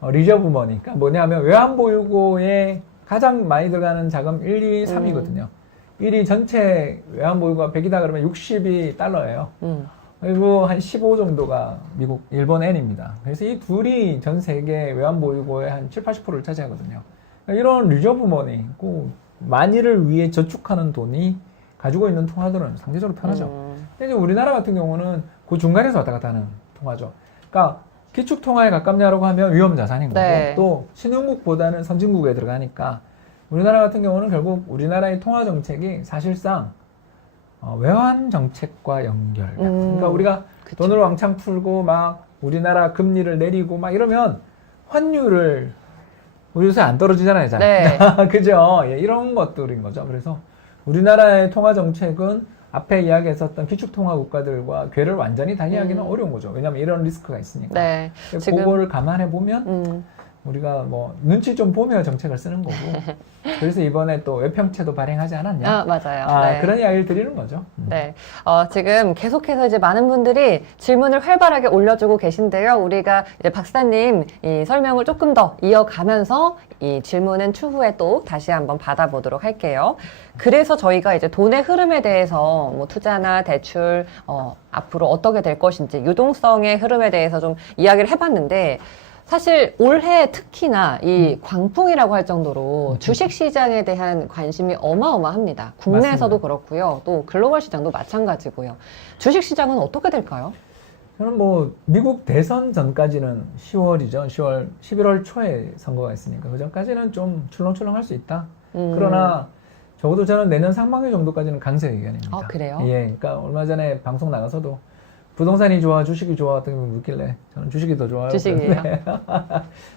리저브 머니가 뭐냐면 외환보유고에 가장 많이 들어가는 자금 1, 2, 3이거든요. 1위 전체 외환보유고가 100이다 그러면 60이 달러예요. 그리고 한 15 정도가 미국, 일본 엔입니다. 그래서 이 둘이 전 세계 외환보유고의 한 7, 80%를 차지하거든요. 그러니까 이런 리저브 머니, 만일을 위해 저축하는 돈이 가지고 있는 통화들은 상대적으로 편하죠. 근데 이제 우리나라 같은 경우는 그 중간에서 왔다 갔다 하는 통화죠. 그러니까 기축통화에 가깝냐라고 하면 위험자산인 거고 네. 또 신흥국보다는 선진국에 들어가니까 우리나라 같은 경우는 결국 우리나라의 통화 정책이 사실상 외환 정책과 연결. 그러니까 우리가 그쵸. 돈을 왕창 풀고 막 우리나라 금리를 내리고 막 이러면 환율을 우리 요새 안 떨어지잖아요, 잘. 네. 그죠? 예, 이런 것들인 거죠. 그래서 우리나라의 통화 정책은 앞에 이야기했었던 기축통화 국가들과 궤를 완전히 달리하기는 어려운 거죠. 왜냐하면 이런 리스크가 있으니까. 네. 그거를 감안해 보면 우리가 뭐 눈치 좀 보며 정책을 쓰는 거고. 그래서 이번에 또 외평채도 발행하지 않았냐? 아, 맞아요. 네. 그런 이야기를 드리는 거죠. 네. 지금 계속해서 이제 많은 분들이 질문을 활발하게 올려주고 계신데요. 우리가 이제 박사님 이 설명을 조금 더 이어가면서 이 질문은 추후에 또 다시 한번 받아보도록 할게요. 그래서 저희가 이제 돈의 흐름에 대해서 뭐 투자나 대출, 앞으로 어떻게 될 것인지 유동성의 흐름에 대해서 좀 이야기를 해봤는데 사실 올해 특히나 이 광풍이라고 할 정도로 주식 시장에 대한 관심이 어마어마합니다. 국내에서도 맞습니다. 그렇고요. 또 글로벌 시장도 마찬가지고요. 주식 시장은 어떻게 될까요? 저는 뭐 미국 대선 전까지는 10월이죠. 11월 초에 선거가 있으니까 그 전까지는 좀 출렁출렁 할 수 있다. 그러나 적어도 저는 내년 상반기 정도까지는 강세 의견입니다. 아, 그래요? 예, 그러니까 얼마 전에 방송 나가서도 부동산이 좋아, 주식이 좋아 어떤 분 묻길래 저는 주식이 더 좋아요. 주식이에요?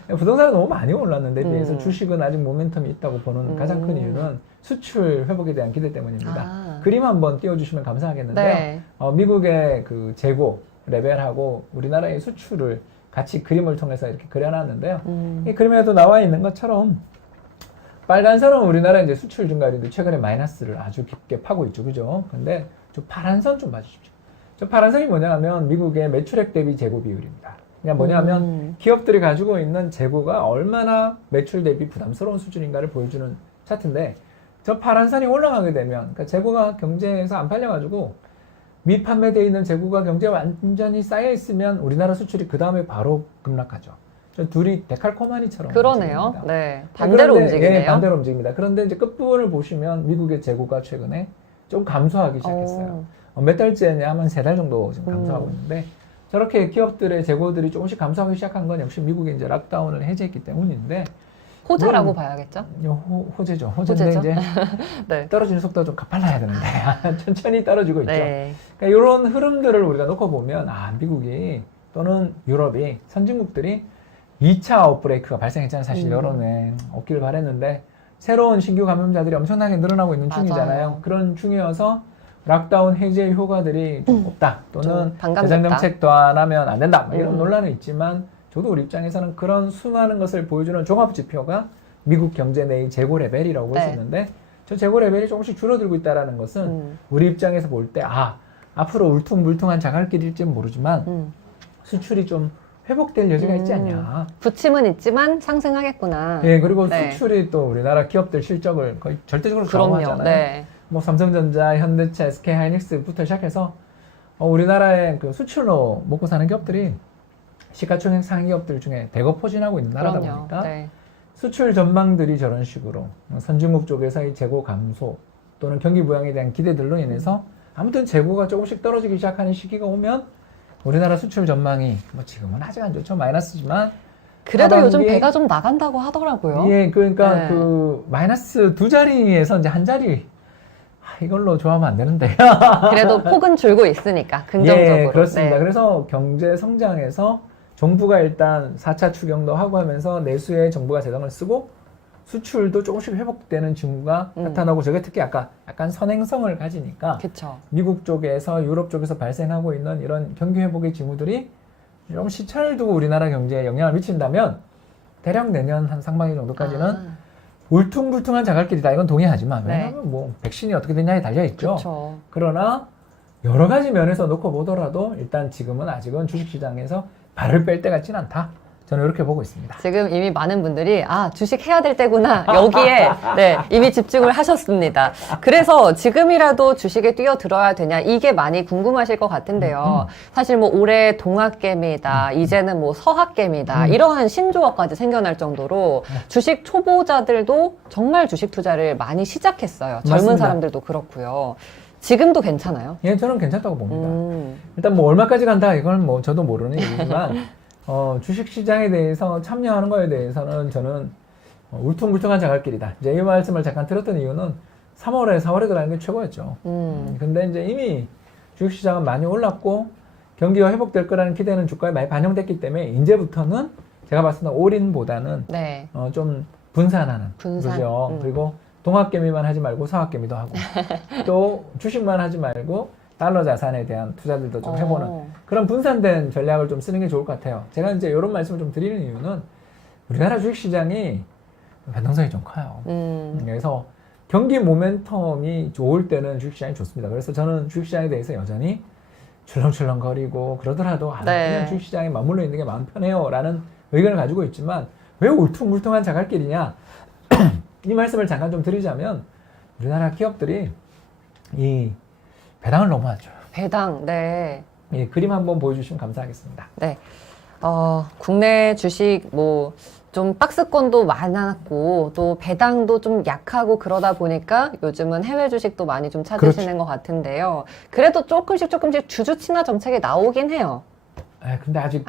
부동산은 너무 많이 올랐는데 비해서 주식은 아직 모멘텀이 있다고 보는 가장 큰 이유는 수출 회복에 대한 기대 때문입니다. 그림 한번 띄워주시면 감사하겠는데요. 네. 미국의 그 재고 레벨하고 우리나라의 수출을 같이 그림을 통해서 이렇게 그려놨는데요. 이 그림에도 나와 있는 것처럼 빨간 선은 우리나라 이제 수출 증가율인데 최근에 마이너스를 아주 깊게 파고 있죠, 그죠? 근데 저 파란 선 좀 봐주십시오. 저 파란 선이 뭐냐면 미국의 매출액 대비 재고 비율입니다. 그냥 뭐냐면 기업들이 가지고 있는 재고가 얼마나 매출 대비 부담스러운 수준인가를 보여주는 차트인데 저 파란 선이 올라가게 되면 그러니까 재고가 경제에서 안 팔려가지고 미판매되어 있는 재고가 경제에 완전히 쌓여 있으면 우리나라 수출이 그 다음에 바로 급락하죠. 저 둘이 데칼코마니처럼 그러네요. 움직입니다. 네. 반대로 그런데, 움직이네요. 예, 반대로 움직입니다. 그런데 이제 끝부분을 보시면 미국의 재고가 최근에 좀 감소하기 시작했어요. 몇 달째냐 하면 3달 정도 지금 감소하고 있는데 저렇게 기업들의 재고들이 조금씩 감소하기 시작한 건 역시 미국이 이제 락다운을 해제했기 때문인데 호재라고 봐야겠죠? 호재죠. 호재인데 호재죠? 이제 네. 떨어지는 속도가 좀 가팔라야 되는데 천천히 떨어지고 있죠. 네. 그러니까 이런 흐름들을 우리가 놓고 보면 미국이 또는 유럽이 선진국들이 2차 아웃브레이크가 발생했잖아요. 사실 여름에 없기를 바랬는데 새로운 신규 감염자들이 엄청나게 늘어나고 있는 중이잖아요. 맞아요. 그런 중이어서 락다운 해제 효과들이 좀 없다. 또는 반감됐다. 재정정책도 안 하면 안 된다. 이런 논란은 있지만 저도 우리 입장에서는 그런 수많은 것을 보여주는 종합지표가 미국 경제 내의 재고 레벨이라고 볼 수 네. 있는데 저 재고 레벨이 조금씩 줄어들고 있다는 것은 우리 입장에서 볼 때 앞으로 울퉁불퉁한 자갈길일지는 모르지만 수출이 좀 회복될 여지가 있지 않냐. 부침은 있지만 상승하겠구나. 예, 그리고 네. 수출이 또 우리나라 기업들 실적을 거의 절대적으로 그럼요. 좌우하잖아요. 네. 뭐 삼성전자, 현대차, SK하이닉스부터 시작해서 우리나라의 그 수출로 먹고 사는 기업들이 시가총액 상위 기업들 중에 대거 포진하고 있는 나라다 그럼요. 보니까 네. 수출 전망들이 저런 식으로 선진국 쪽에서의 재고 감소 또는 경기 부양에 대한 기대들로 인해서 아무튼 재고가 조금씩 떨어지기 시작하는 시기가 오면 우리나라 수출 전망이 뭐 지금은 아직 안 좋죠. 마이너스지만 그래도 요즘 하반기에 배가 좀 나간다고 하더라고요. 예, 그러니까 네. 그 마이너스 2자리에서 이제 1자리 이걸로 좋아하면 안 되는데. 그래도 폭은 줄고 있으니까 긍정적으로. 예, 그렇습니다. 네. 그래서 경제 성장에서 정부가 일단 4차 추경도 하고 하면서 내수에 정부가 재정을 쓰고 수출도 조금씩 회복되는 징후가 나타나고 저게 특히 약간 선행성을 가지니까 그쵸. 미국 쪽에서 유럽 쪽에서 발생하고 있는 이런 경기 회복의 징후들이 좀 시차를 두고 우리나라 경제에 영향을 미친다면 대략 내년 한 상반기 정도까지는 울퉁불퉁한 자갈길이다. 이건 동의하지만 네. 왜냐하면 뭐 백신이 어떻게 되냐에 달려있죠. 그쵸. 그러나 여러 가지 면에서 놓고 보더라도 일단 지금은 아직은 주식시장에서 발을 뺄 때 같지는 않다. 저는 이렇게 보고 있습니다. 지금 이미 많은 분들이 주식 해야 될 때구나 여기에 네, 이미 집중을 하셨습니다. 그래서 지금이라도 주식에 뛰어들어야 되냐 이게 많이 궁금하실 것 같은데요. 사실 뭐 올해 동학개미다 이제는 뭐 서학개미다 이러한 신조어까지 생겨날 정도로 주식 초보자들도 정말 주식 투자를 많이 시작했어요. 젊은 맞습니다. 사람들도 그렇고요. 지금도 괜찮아요? 예, 저는 괜찮다고 봅니다. 일단 뭐 얼마까지 간다 이건 뭐 저도 모르는 얘기지만 주식시장에 대해서 참여하는 거에 대해서는 저는 울퉁불퉁한 자갈길이다. 이제 이 말씀을 잠깐 들었던 이유는 3월에 4월에 들어가는 게 최고였죠. 근데 이제 이미 주식시장은 많이 올랐고 경기가 회복될 거라는 기대는 주가에 많이 반영됐기 때문에 이제부터는 제가 봤을 때는 올인보다는 네. 좀 분산하는 그죠. 그리고 동학개미만 하지 말고 서학개미도 하고 또 주식만 하지 말고 달러 자산에 대한 투자들도 좀 해보는 그런 분산된 전략을 좀 쓰는 게 좋을 것 같아요. 제가 이제 이런 말씀을 좀 드리는 이유는 우리나라 주식시장이 변동성이 좀 커요. 그래서 경기 모멘텀이 좋을 때는 주식시장이 좋습니다. 그래서 저는 주식시장에 대해서 여전히 출렁출렁거리고 그러더라도 네. 그냥 주식시장에 맞물려 있는 게 마음 편해요 라는 의견을 가지고 있지만 왜 울퉁불퉁한 자갈길이냐 이 말씀을 잠깐 좀 드리자면 우리나라 기업들이 이 배당을 너무 하죠. 배당, 네. 예, 그림 한번 보여주시면 감사하겠습니다. 네. 국내 주식 좀 박스권도 많았고 또 배당도 좀 약하고 그러다 보니까 요즘은 해외 주식도 많이 좀 찾으시는 것 같은데요. 그래도 조금씩 주주 친화 정책이 나오긴 해요. 근데 아직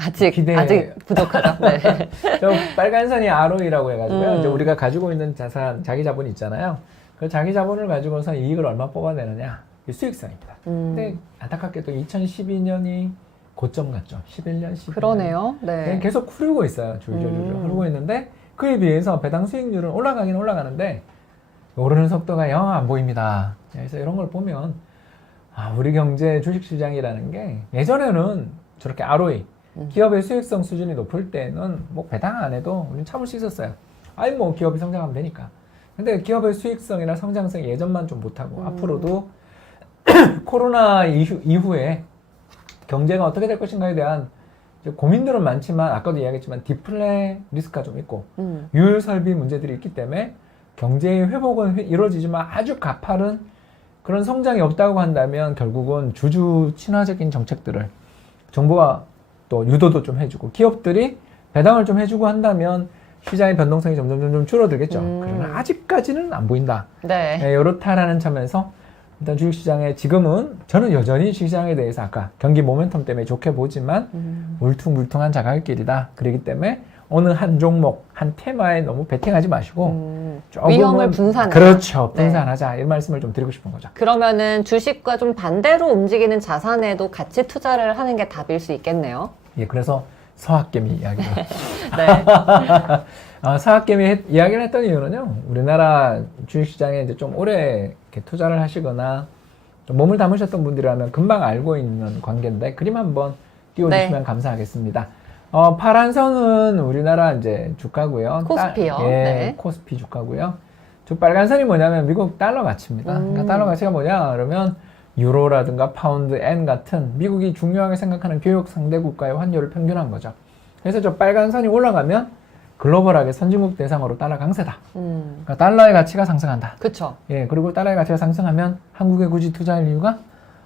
부족하다. 네. 저 빨간 선이 ROE라고 해가지고요. 이제 우리가 가지고 있는 자산, 자기 자본이 있잖아요. 그 자기 자본을 가지고서 이익을 얼마 뽑아내느냐. 이 수익성입니다. 근데 안타깝게도 2012년이 고점 같죠. 11년, 12년. 그러네요. 네. 계속 흐르고 있어요. 줄줄줄 흐르고 있는데 그에 비해서 배당 수익률은 올라가긴 올라가는데 오르는 속도가 영 안 보입니다. 그래서 이런 걸 보면 우리 경제 주식시장이라는 게 예전에는 저렇게 ROE, 기업의 수익성 수준이 높을 때는 뭐 배당 안 해도 우리는 참을 수 있었어요. 뭐 기업이 성장하면 되니까. 근데 기업의 수익성이나 성장성이 예전만 좀 못하고 앞으로도 코로나 이후에 경제가 어떻게 될 것인가에 대한 고민들은 많지만 아까도 이야기했지만 디플레 리스크가 좀 있고 유효 설비 문제들이 있기 때문에 경제의 회복은 이루어지지만 아주 가파른 그런 성장이 없다고 한다면 결국은 주주 친화적인 정책들을 정부가 또 유도도 좀 해주고 기업들이 배당을 좀 해주고 한다면 시장의 변동성이 점점 줄어들겠죠. 그러나 아직까지는 안 보인다. 네. 이렇다라는 점에서 일단 주식시장에 지금은 저는 여전히 주식시장에 대해서 아까 경기 모멘텀 때문에 좋게 보지만 울퉁불퉁한 자갈길이다. 그렇기 때문에 어느 한 종목, 한 테마에 너무 베팅하지 마시고 위험을 분산하자. 그렇죠. 분산하자. 네. 이런 말씀을 좀 드리고 싶은 거죠. 그러면은 주식과 좀 반대로 움직이는 자산에도 같이 투자를 하는 게 답일 수 있겠네요. 예, 그래서 서학개미 이야기를. 네. 서학개미 이야기를 했던 이유는요. 우리나라 주식시장에 이제 좀 오래 이렇게 투자를 하시거나 좀 몸을 담으셨던 분들이라면 금방 알고 있는 관계인데 그림 한번 띄워주시면 감사하겠습니다. 파란 선은 우리나라 이제 주가고요. 코스피요. 네. 코스피 주가고요. 저 빨간 선이 뭐냐면 미국 달러 가치입니다. 그러니까 달러 가치가 뭐냐 그러면 유로라든가 파운드, 엔 같은 미국이 중요하게 생각하는 교역 상대 국가의 환율을 평균한 거죠. 그래서 저 빨간 선이 올라가면 글로벌하게 선진국 대상으로 달러 강세다. 그러니까 달러의 가치가 상승한다. 그렇죠. 예, 그리고 달러의 가치가 상승하면 한국에 굳이 투자할 이유가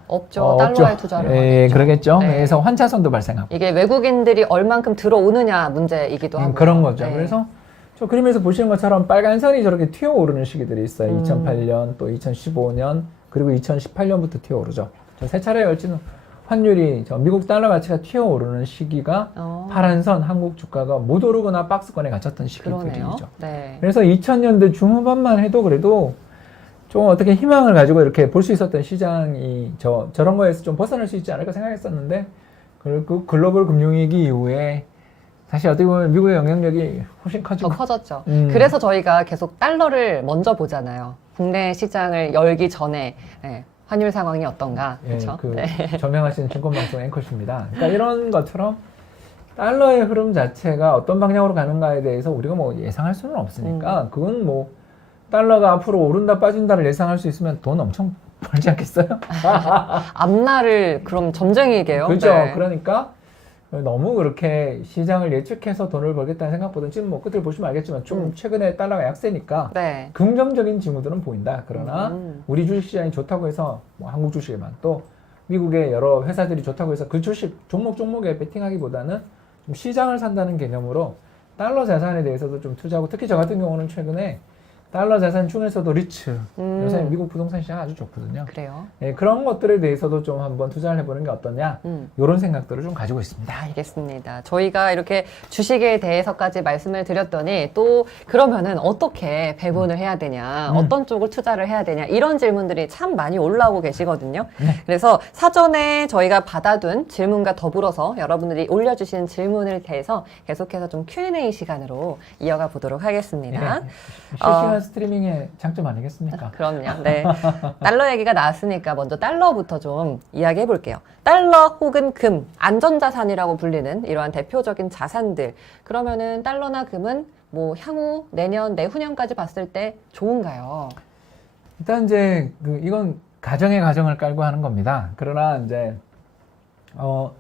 없죠. 달러에 투자를 하겠죠. 그러겠죠. 네. 그래서 환차선도 발생하고. 이게 외국인들이 얼만큼 들어오느냐 문제이기도 하고. 그런 거죠. 네. 그래서 저 그림에서 보시는 것처럼 빨간 선이 저렇게 튀어오르는 시기들이 있어요. 2008년, 또 2015년, 그리고 2018년부터 튀어오르죠. 저 세 차례 열지는 환율이 미국 달러 가치가 튀어오르는 시기가 파란 선 한국 주가가 못 오르거나 박스권에 갇혔던 시기들이죠. 네. 그래서 2000년대 중후반만 해도 그래도 좀 어떻게 희망을 가지고 이렇게 볼 수 있었던 시장이 저런 거에서 좀 벗어날 수 있지 않을까 생각했었는데 그 글로벌 금융위기 이후에 사실 어떻게 보면 미국의 영향력이 훨씬 더 커지고. 커졌죠. 음. 그래서 저희가 계속 달러를 먼저 보잖아요. 국내 시장을 열기 전에 예, 환율 상황이 어떤가. 예, 그렇죠? 그 저명하신 증권방송 앵커십니다. 그러니까 이런 것처럼 달러의 흐름 자체가 어떤 방향으로 가는가에 대해서 우리가 뭐 예상할 수는 없으니까 그건 뭐 달러가 앞으로 오른다 빠진다를 예상할 수 있으면 돈 엄청 벌지 않겠어요? 앞날을 그럼 점쟁이게요. 그렇죠. 네. 그러니까 너무 그렇게 시장을 예측해서 돈을 벌겠다는 생각보다는 지금 뭐 끝을 보시면 알겠지만 좀 최근에 달러가 약세니까 네. 긍정적인 징후들은 보인다. 그러나 우리 주식시장이 좋다고 해서 뭐 한국 주식에만 또 미국의 여러 회사들이 좋다고 해서 그 주식 종목에 베팅하기보다는 좀 시장을 산다는 개념으로 달러 자산에 대해서도 좀 투자하고 특히 저 같은 경우는 최근에 달러 자산 중에서도 리츠 요새 미국 부동산 시장 아주 좋거든요. 그래요. 예, 그런 것들에 대해서도 좀 한번 투자를 해보는 게 어떠냐 이런 생각들을 좀 가지고 있습니다. 알겠습니다. 저희가 이렇게 주식에 대해서까지 말씀을 드렸더니 또 그러면은 어떻게 배분을 해야 되냐, 어떤 쪽을 투자를 해야 되냐 이런 질문들이 참 많이 올라오고 계시거든요. 그래서 사전에 저희가 받아둔 질문과 더불어서 여러분들이 올려주신 질문을 대해서 계속해서 좀 Q&A 시간으로 이어가 보도록 하겠습니다. 실시간 스트리밍의 장점 아니겠습니까? 그럼요. 네. 달러 얘기가 나왔으니까 먼저 달러부터 좀 이야기해 볼게요. 달러 혹은 금, 안전자산이라고 불리는 이러한 대표적인 자산들. 그러면은 달러나 금은 뭐 향후 내년, 내후년까지 봤을 때 좋은가요? 일단 이제 이건 가정의 가정을 깔고 하는 겁니다. 그러나 이제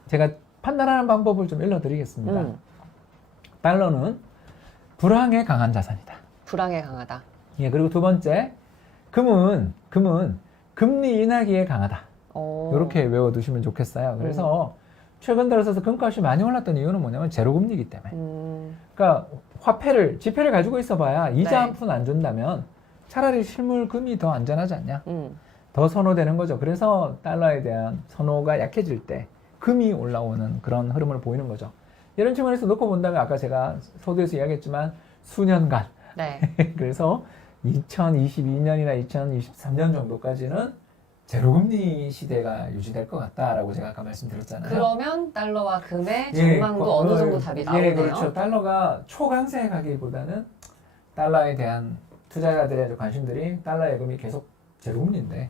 제가 판단하는 방법을 좀 일러드리겠습니다. 달러는 불황에 강한 자산이다. 불황에 강하다. 예, 그리고 두 번째, 금은 금리 인하기에 강하다. 이렇게 외워두시면 좋겠어요. 그래서 최근 들어서 금값이 많이 올랐던 이유는 뭐냐면 제로금리이기 때문에. 그러니까 지폐를 가지고 있어봐야 이자 네. 한 푼 안 준다면 차라리 실물 금이 더 안전하지 않냐? 더 선호되는 거죠. 그래서 달러에 대한 선호가 약해질 때 금이 올라오는 그런 흐름을 보이는 거죠. 이런 측면에서 놓고 본다면 아까 제가 서두에서 이야기했지만 수년간 네. 그래서 2022년이나 2023년 정도까지는 제로금리 시대가 유지될 것 같다라고 제가 아까 말씀드렸잖아요. 그러면 달러와 금의 전망도 어느 정도 답이 나오네요. 예, 그렇죠. 달러가 초강세에 가기보다는 달러에 대한 투자자들의 관심들이 달러의 금이 계속 제로금리인데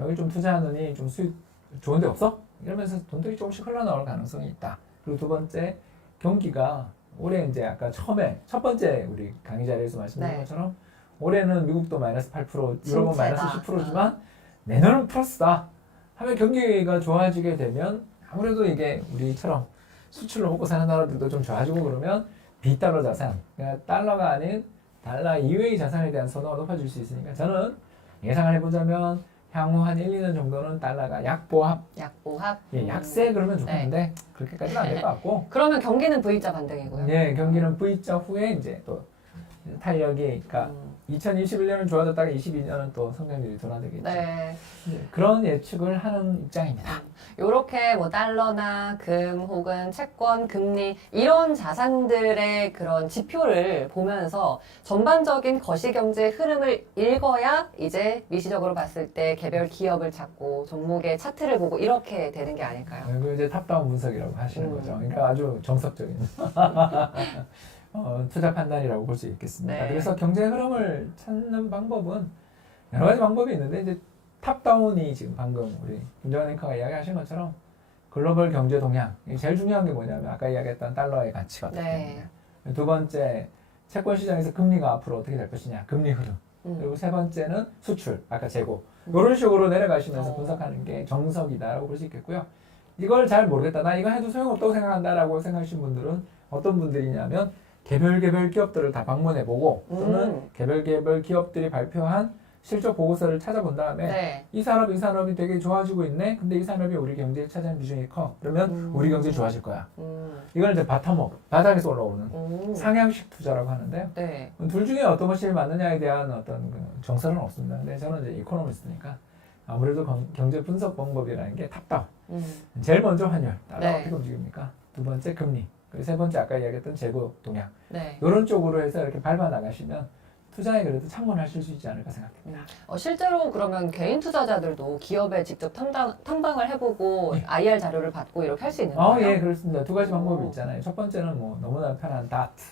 여기 좀 투자하느니 좀 수익 좋은데 없어? 이러면서 돈들이 조금씩 흘러나올 가능성이 있다. 그리고 두 번째, 경기가 올해 이제 아까 처음에 첫 번째 우리 강의 자리에서 말씀드린 것처럼 올해는 미국도 마이너스 8%, 유럽은 마이너스 10%지만 내년은 플러스다 하면 경기가 좋아지게 되면 아무래도 이게 우리처럼 수출로 먹고 사는 나라들도 좀 좋아지고 그러면 비달러 자산, 그러니까 달러가 아닌 달러 이외의 자산에 대한 선호가 높아질 수 있으니까 저는 예상을 해보자면 향후 한 1, 2년 정도는 달러가 약보합, 예, 약세 그러면 좋겠는데 그렇게까지는 안 될 것 같고. 그러면 경기는 V자 반등이고요. 네, 경기는 V자 후에 이제 또 탄력이, 그러니까 2021년은 좋아졌다가 22년은 또 성장률이 둔화되겠죠. 네. 그런 예측을 하는 입장입니다. 요렇게 뭐 달러나 금 혹은 채권, 금리 이런 자산들의 그런 지표를 보면서 전반적인 거시경제 흐름을 읽어야 이제 미시적으로 봤을 때 개별 기업을 찾고 종목의 차트를 보고 이렇게 되는 게 아닐까요? 그 이제 탑다운 분석이라고 하시는 거죠. 그러니까 아주 정석적인 투자 판단이라고 볼 수 있겠습니다. 네. 그래서 경제 흐름을 찾는 방법은 여러 가지 방법이 있는데 이제 탑다운이 지금 방금 우리 김정은 앵커가 이야기하신 것처럼 글로벌 경제 동향, 제일 중요한 게 뭐냐면 아까 이야기했던 달러의 가치가 어떻게 되느냐. 두 번째, 채권 시장에서 금리가 앞으로 어떻게 될 것이냐, 금리 흐름. 그리고 세 번째는 수출, 아까 재고. 이런 식으로 내려가시면서 분석하는 게 정석이다라고 볼 수 있겠고요. 이걸 잘 모르겠다, 나 이거 해도 소용없다고 생각한다라고 생각하시는 분들은 어떤 분들이냐면 개별 기업들을 다 방문해보고 또는 개별 기업들이 발표한 실적 보고서를 찾아본 다음에 이 산업이 되게 좋아지고 있네. 근데 이 산업이 우리 경제에 차지하는 비중이 커. 그러면 우리 경제 좋아질 거야. 이걸 이제 바텀업, 바닥에서 올라오는 상향식 투자라고 하는데요. 네. 둘 중에 어떤 것이 맞느냐에 대한 어떤 정설은 없습니다. 근데 저는 이제 이코노미스트니까 아무래도 경제 분석 방법이라는 게 탑다운. 제일 먼저 환율, 달러 어떻게 움직입니까? 두 번째 금리. 그리고 세 번째 아까 이야기했던 재고 동향. 이런 쪽으로 해서 이렇게 밟아 나가시면 투자에 그래도 참고하실 수 있지 않을까 생각합니다. 실제로 그러면 개인 투자자들도 기업에 직접 탐방을 해보고 IR 자료를 받고 이렇게 할 수 있는 거예요? 예, 그렇습니다. 두 가지 방법이 있잖아요. 첫 번째는 뭐 너무나 편한 다트.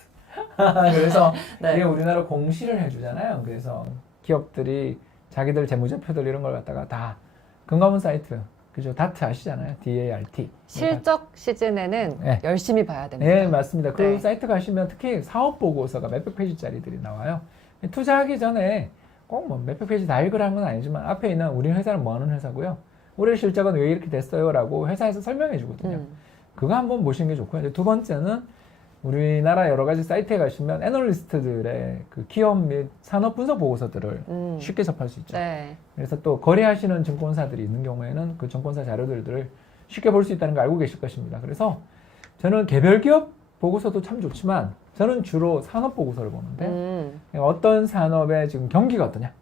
그래서 네. 이게 우리나라 공시를 해주잖아요. 그래서 기업들이 자기들 재무제표들 이런 걸 갖다가 다 금감원 사이트, 그죠? 다트 아시잖아요. DART. 실적 시즌에는 네. 열심히 봐야 됩니다. 네, 맞습니다. 그 네. 사이트 가시면 특히 사업 보고서가 몇백 페이지짜리들이 나와요. 투자하기 전에 꼭 뭐 몇백 페이지 다 읽으라는 건 아니지만 앞에 있는 우리 회사는 뭐 하는 회사고요. 올해 실적은 왜 이렇게 됐어요라고 회사에서 설명해 주거든요. 그거 한번 보시는 게 좋고요. 이제 두 번째는 우리나라 여러 가지 사이트에 가시면 애널리스트들의 그 기업 및 산업 분석 보고서들을 쉽게 접할 수 있죠. 네. 그래서 또 거래하시는 증권사들이 있는 경우에는 그 증권사 자료들을 쉽게 볼 수 있다는 걸 알고 계실 것입니다. 그래서 저는 개별 기업 보고서도 참 좋지만 저는 주로 산업 보고서를 보는데 어떤 산업의 지금 경기가 어떠냐.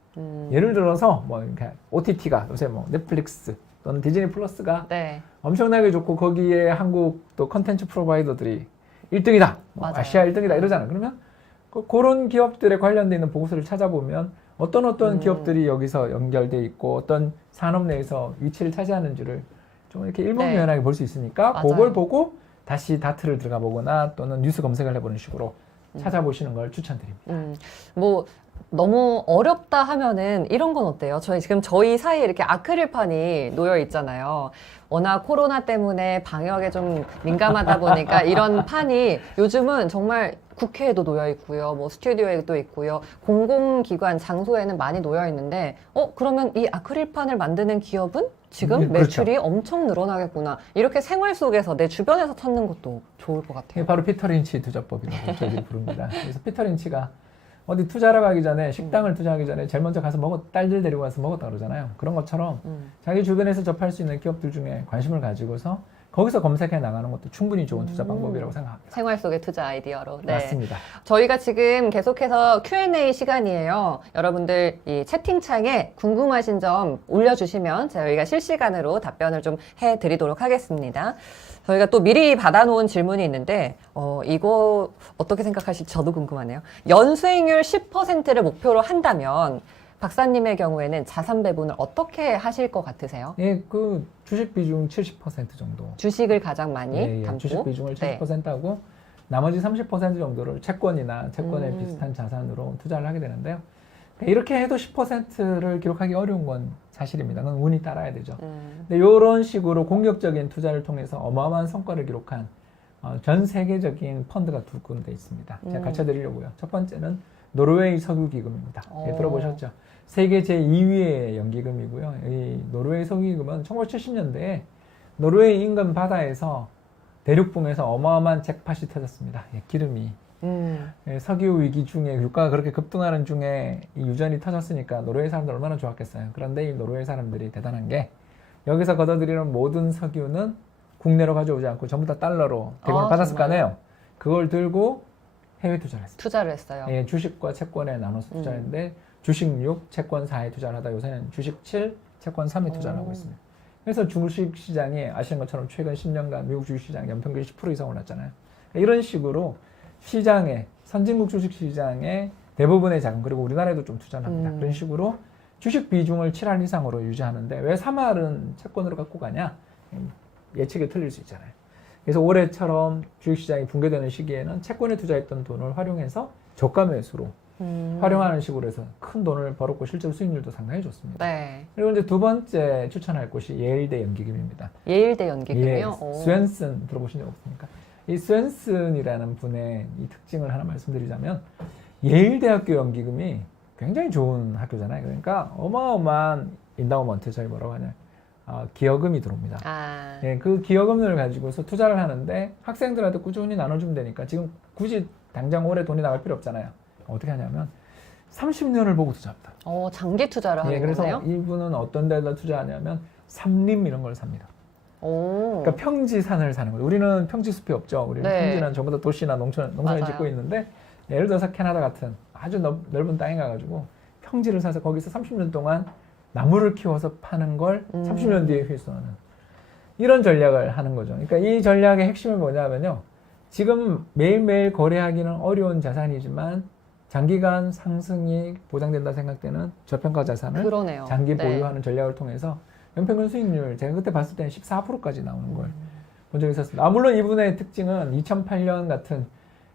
예를 들어서 뭐 이렇게 OTT가 요새 뭐 넷플릭스 또는 디즈니 플러스가 네. 엄청나게 좋고 거기에 한국 또 컨텐츠 프로바이더들이 1등이다. 뭐 맞아요. 아시아 1등이다 이러잖아요. 그러면 그런 기업들에 관련돼 있는 보고서를 찾아보면 어떤 기업들이 여기서 연결돼 있고 어떤 산업 내에서 위치를 차지하는지를 좀 이렇게 일목요연하게 볼 수 있으니까 맞아요. 그걸 보고 다시 다트를 들어가 보거나 또는 뉴스 검색을 해보는 식으로 찾아보시는 걸 추천드립니다. 뭐 너무 어렵다 하면은 이런 건 어때요? 저희 사이에 이렇게 아크릴판이 놓여 있잖아요. 워낙 코로나 때문에 방역에 좀 민감하다 보니까 이런 판이 요즘은 정말 국회에도 놓여 있고요. 뭐 스튜디오에도 있고요. 공공기관 장소에는 많이 놓여 있는데 그러면 이 아크릴판을 만드는 기업은 지금 그렇죠. 매출이 엄청 늘어나겠구나. 이렇게 생활 속에서 내 주변에서 찾는 것도 좋을 것 같아요. 이게 바로 피터 린치 투자법이라고 저희들이 부릅니다. 그래서 피터 린치가 어디 투자하러 가기 전에 식당을 투자하기 전에 제일 먼저 가서 딸들 데리고 가서 먹었다 그러잖아요. 그런 것처럼 자기 주변에서 접할 수 있는 기업들 중에 관심을 가지고서 거기서 검색해 나가는 것도 충분히 좋은 투자 방법이라고 생각합니다. 생활 속의 투자 아이디어로. 네. 맞습니다. 저희가 지금 계속해서 Q&A 시간이에요. 여러분들 이 채팅창에 궁금하신 점 올려주시면 저희가 실시간으로 답변을 좀 해드리도록 하겠습니다. 저희가 또 미리 받아놓은 질문이 있는데 이거 어떻게 생각하실지 저도 궁금하네요. 연수익률 10%를 목표로 한다면 박사님의 경우에는 자산 배분을 어떻게 하실 것 같으세요? 예, 그 주식 비중 70% 정도. 주식을 가장 많이 담고 주식 비중을 70% 하고 나머지 30% 정도를 채권이나 채권에 비슷한 자산으로 투자를 하게 되는데요. 이렇게 해도 10%를 기록하기 어려운 건 사실입니다. 그건 운이 따라야 되죠. 근데 이런 식으로 공격적인 투자를 통해서 어마어마한 성과를 기록한 전 세계적인 펀드가 두 군데 있습니다. 제가 가르쳐드리려고요. 첫 번째는 노르웨이 석유기금입니다. 예, 들어보셨죠? 세계 제2위의 연기금이고요. 이 노르웨이 석유기금은 1970년대에 노르웨이 인근 바다에서 대륙붕에서 어마어마한 잭팟이 터졌습니다. 예, 기름이. 예, 석유 위기 중에 유가가 그렇게 급등하는 중에 이 유전이 터졌으니까 노르웨이 사람들 얼마나 좋았겠어요. 그런데 이 노르웨이 사람들이 대단한 게 여기서 걷어들이는 모든 석유는 국내로 가져오지 않고 전부 다 달러로 대금을 받았을 거 아니에요. 그걸 들고 해외 투자를 했어요. 투자를 했어요. 예, 주식과 채권에 나눠서 투자했는데 주식 6, 채권 4에 투자를 하다 요새는 주식 7, 채권 3에 투자를 하고 있습니다. 그래서 주식 시장이 아시는 것처럼 최근 10년간 미국 주식 시장 연평균 10% 이상 올랐잖아요. 이런 식으로 시장에 선진국 주식 시장에 대부분의 자금 그리고 우리나라에도 좀 투자를 합니다. 그런 식으로 주식 비중을 7할 이상으로 유지하는데 왜 3할은 채권으로 갖고 가냐? 예측이 틀릴 수 있잖아요. 그래서 올해처럼 주식시장이 붕괴되는 시기에는 채권에 투자했던 돈을 활용해서 저가 매수로 활용하는 식으로 해서 큰 돈을 벌었고 실제로 수익률도 상당히 좋습니다. 네. 그리고 이제 두 번째 추천할 곳이 예일대 연기금입니다. 예일대 연기금이요? 예, 스웬슨 들어보신 적 없습니까? 이 스웬슨이라는 분의 이 특징을 하나 말씀드리자면 예일대학교 연기금이 굉장히 좋은 학교잖아요. 그러니까 어마어마한 인다우먼트 저희 뭐라고 하냐 기여금이 들어옵니다. 예, 그 기여금을 가지고서 투자를 하는데 학생들한테 꾸준히 나눠주면 되니까 지금 굳이 당장 올해 돈이 나갈 필요 없잖아요. 어떻게 하냐면 30년을 보고 투자합니다. 장기 투자를 하는 그래서 거네요? 이분은 어떤 데다 투자하냐면 삼림 이런 걸 삽니다. 그러니까 평지산을 사는 거예요. 우리는 평지숲이 없죠. 우리는 평지는 전부 다 도시나 농촌을 짓고 있는데 예를 들어서 캐나다 같은 아주 넓은 땅에 가가지고 평지를 사서 거기서 30년 동안 나무를 키워서 파는 걸 30년 뒤에 회수하는 이런 전략을 하는 거죠. 그러니까 이 전략의 핵심은 뭐냐면요. 지금 매일매일 거래하기는 어려운 자산이지만 장기간 상승이 보장된다 생각되는 저평가 자산을 그러네요. 장기 네. 보유하는 전략을 통해서 연평균 수익률 제가 그때 봤을 때는 14%까지 나오는 걸 본 적이 있었습니다. 물론 이분의 특징은 2008년 같은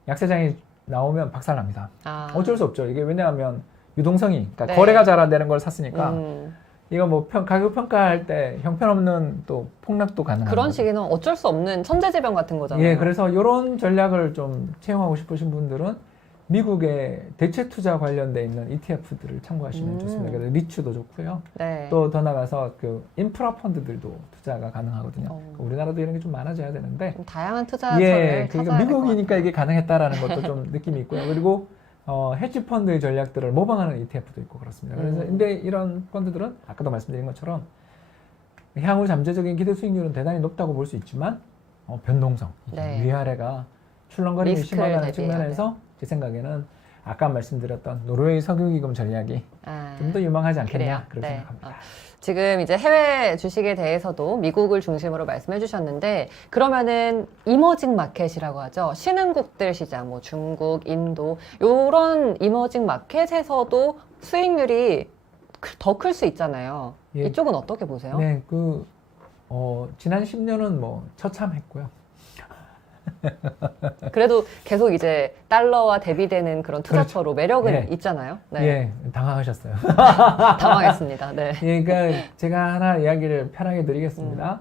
약세장이 나오면 박살납니다. 아. 어쩔 수 없죠. 이게 왜냐하면 유동성이, 그러니까 네. 거래가 잘 안 되는 걸 샀으니까 음. 이거 뭐 가격 평가할 때 형편없는 또 폭락도 가능한 그런 거죠. 시기는 어쩔 수 없는 천재지변 같은 거잖아요. 예, 그래서 이런 전략을 좀 채용하고 싶으신 분들은 미국의 대체 투자 관련돼 있는 ETF들을 참고하시면 좋습니다. 그래서 리츠도 좋고요. 네. 또 더 나가서 그 인프라 펀드들도 투자가 가능하거든요. 어. 우리나라도 이런 게 좀 많아져야 되는데 좀 다양한 투자처를 예, 찾아야 그러니까 될것 미국이니까 같아요. 이게 가능했다라는 것도 좀 느낌이 있고요. 그리고 헤지 펀드의 전략들을 모방하는 ETF도 있고 그렇습니다. 그래서 근데 이런 펀드들은 아까도 말씀드린 것처럼 향후 잠재적인 기대 수익률은 대단히 높다고 볼 수 있지만 변동성, 네. 위아래가 출렁거림이 리스크를 심하다는 대비해야 측면에서 제 생각에는 아까 말씀드렸던 노르웨이 석유기금 전략이 아, 좀 더 유망하지 그래요. 않겠냐 그렇게 네. 생각합니다. 지금 이제 해외 주식에 대해서도 미국을 중심으로 말씀해 주셨는데 그러면은 이머징 마켓이라고 하죠. 신흥국들 시장, 뭐 중국, 인도 요런 이머징 마켓에서도 수익률이 더 클 수 있잖아요. 예. 이쪽은 어떻게 보세요? 네, 지난 10년은 뭐 처참했고요. 그래도 계속 이제 달러와 대비되는 그런 투자처로 매력은 네. 있잖아요. 네. 예, 당황하셨어요. 당황했습니다. 네. 예, 그러니까 제가 하나 이야기를 편하게 드리겠습니다.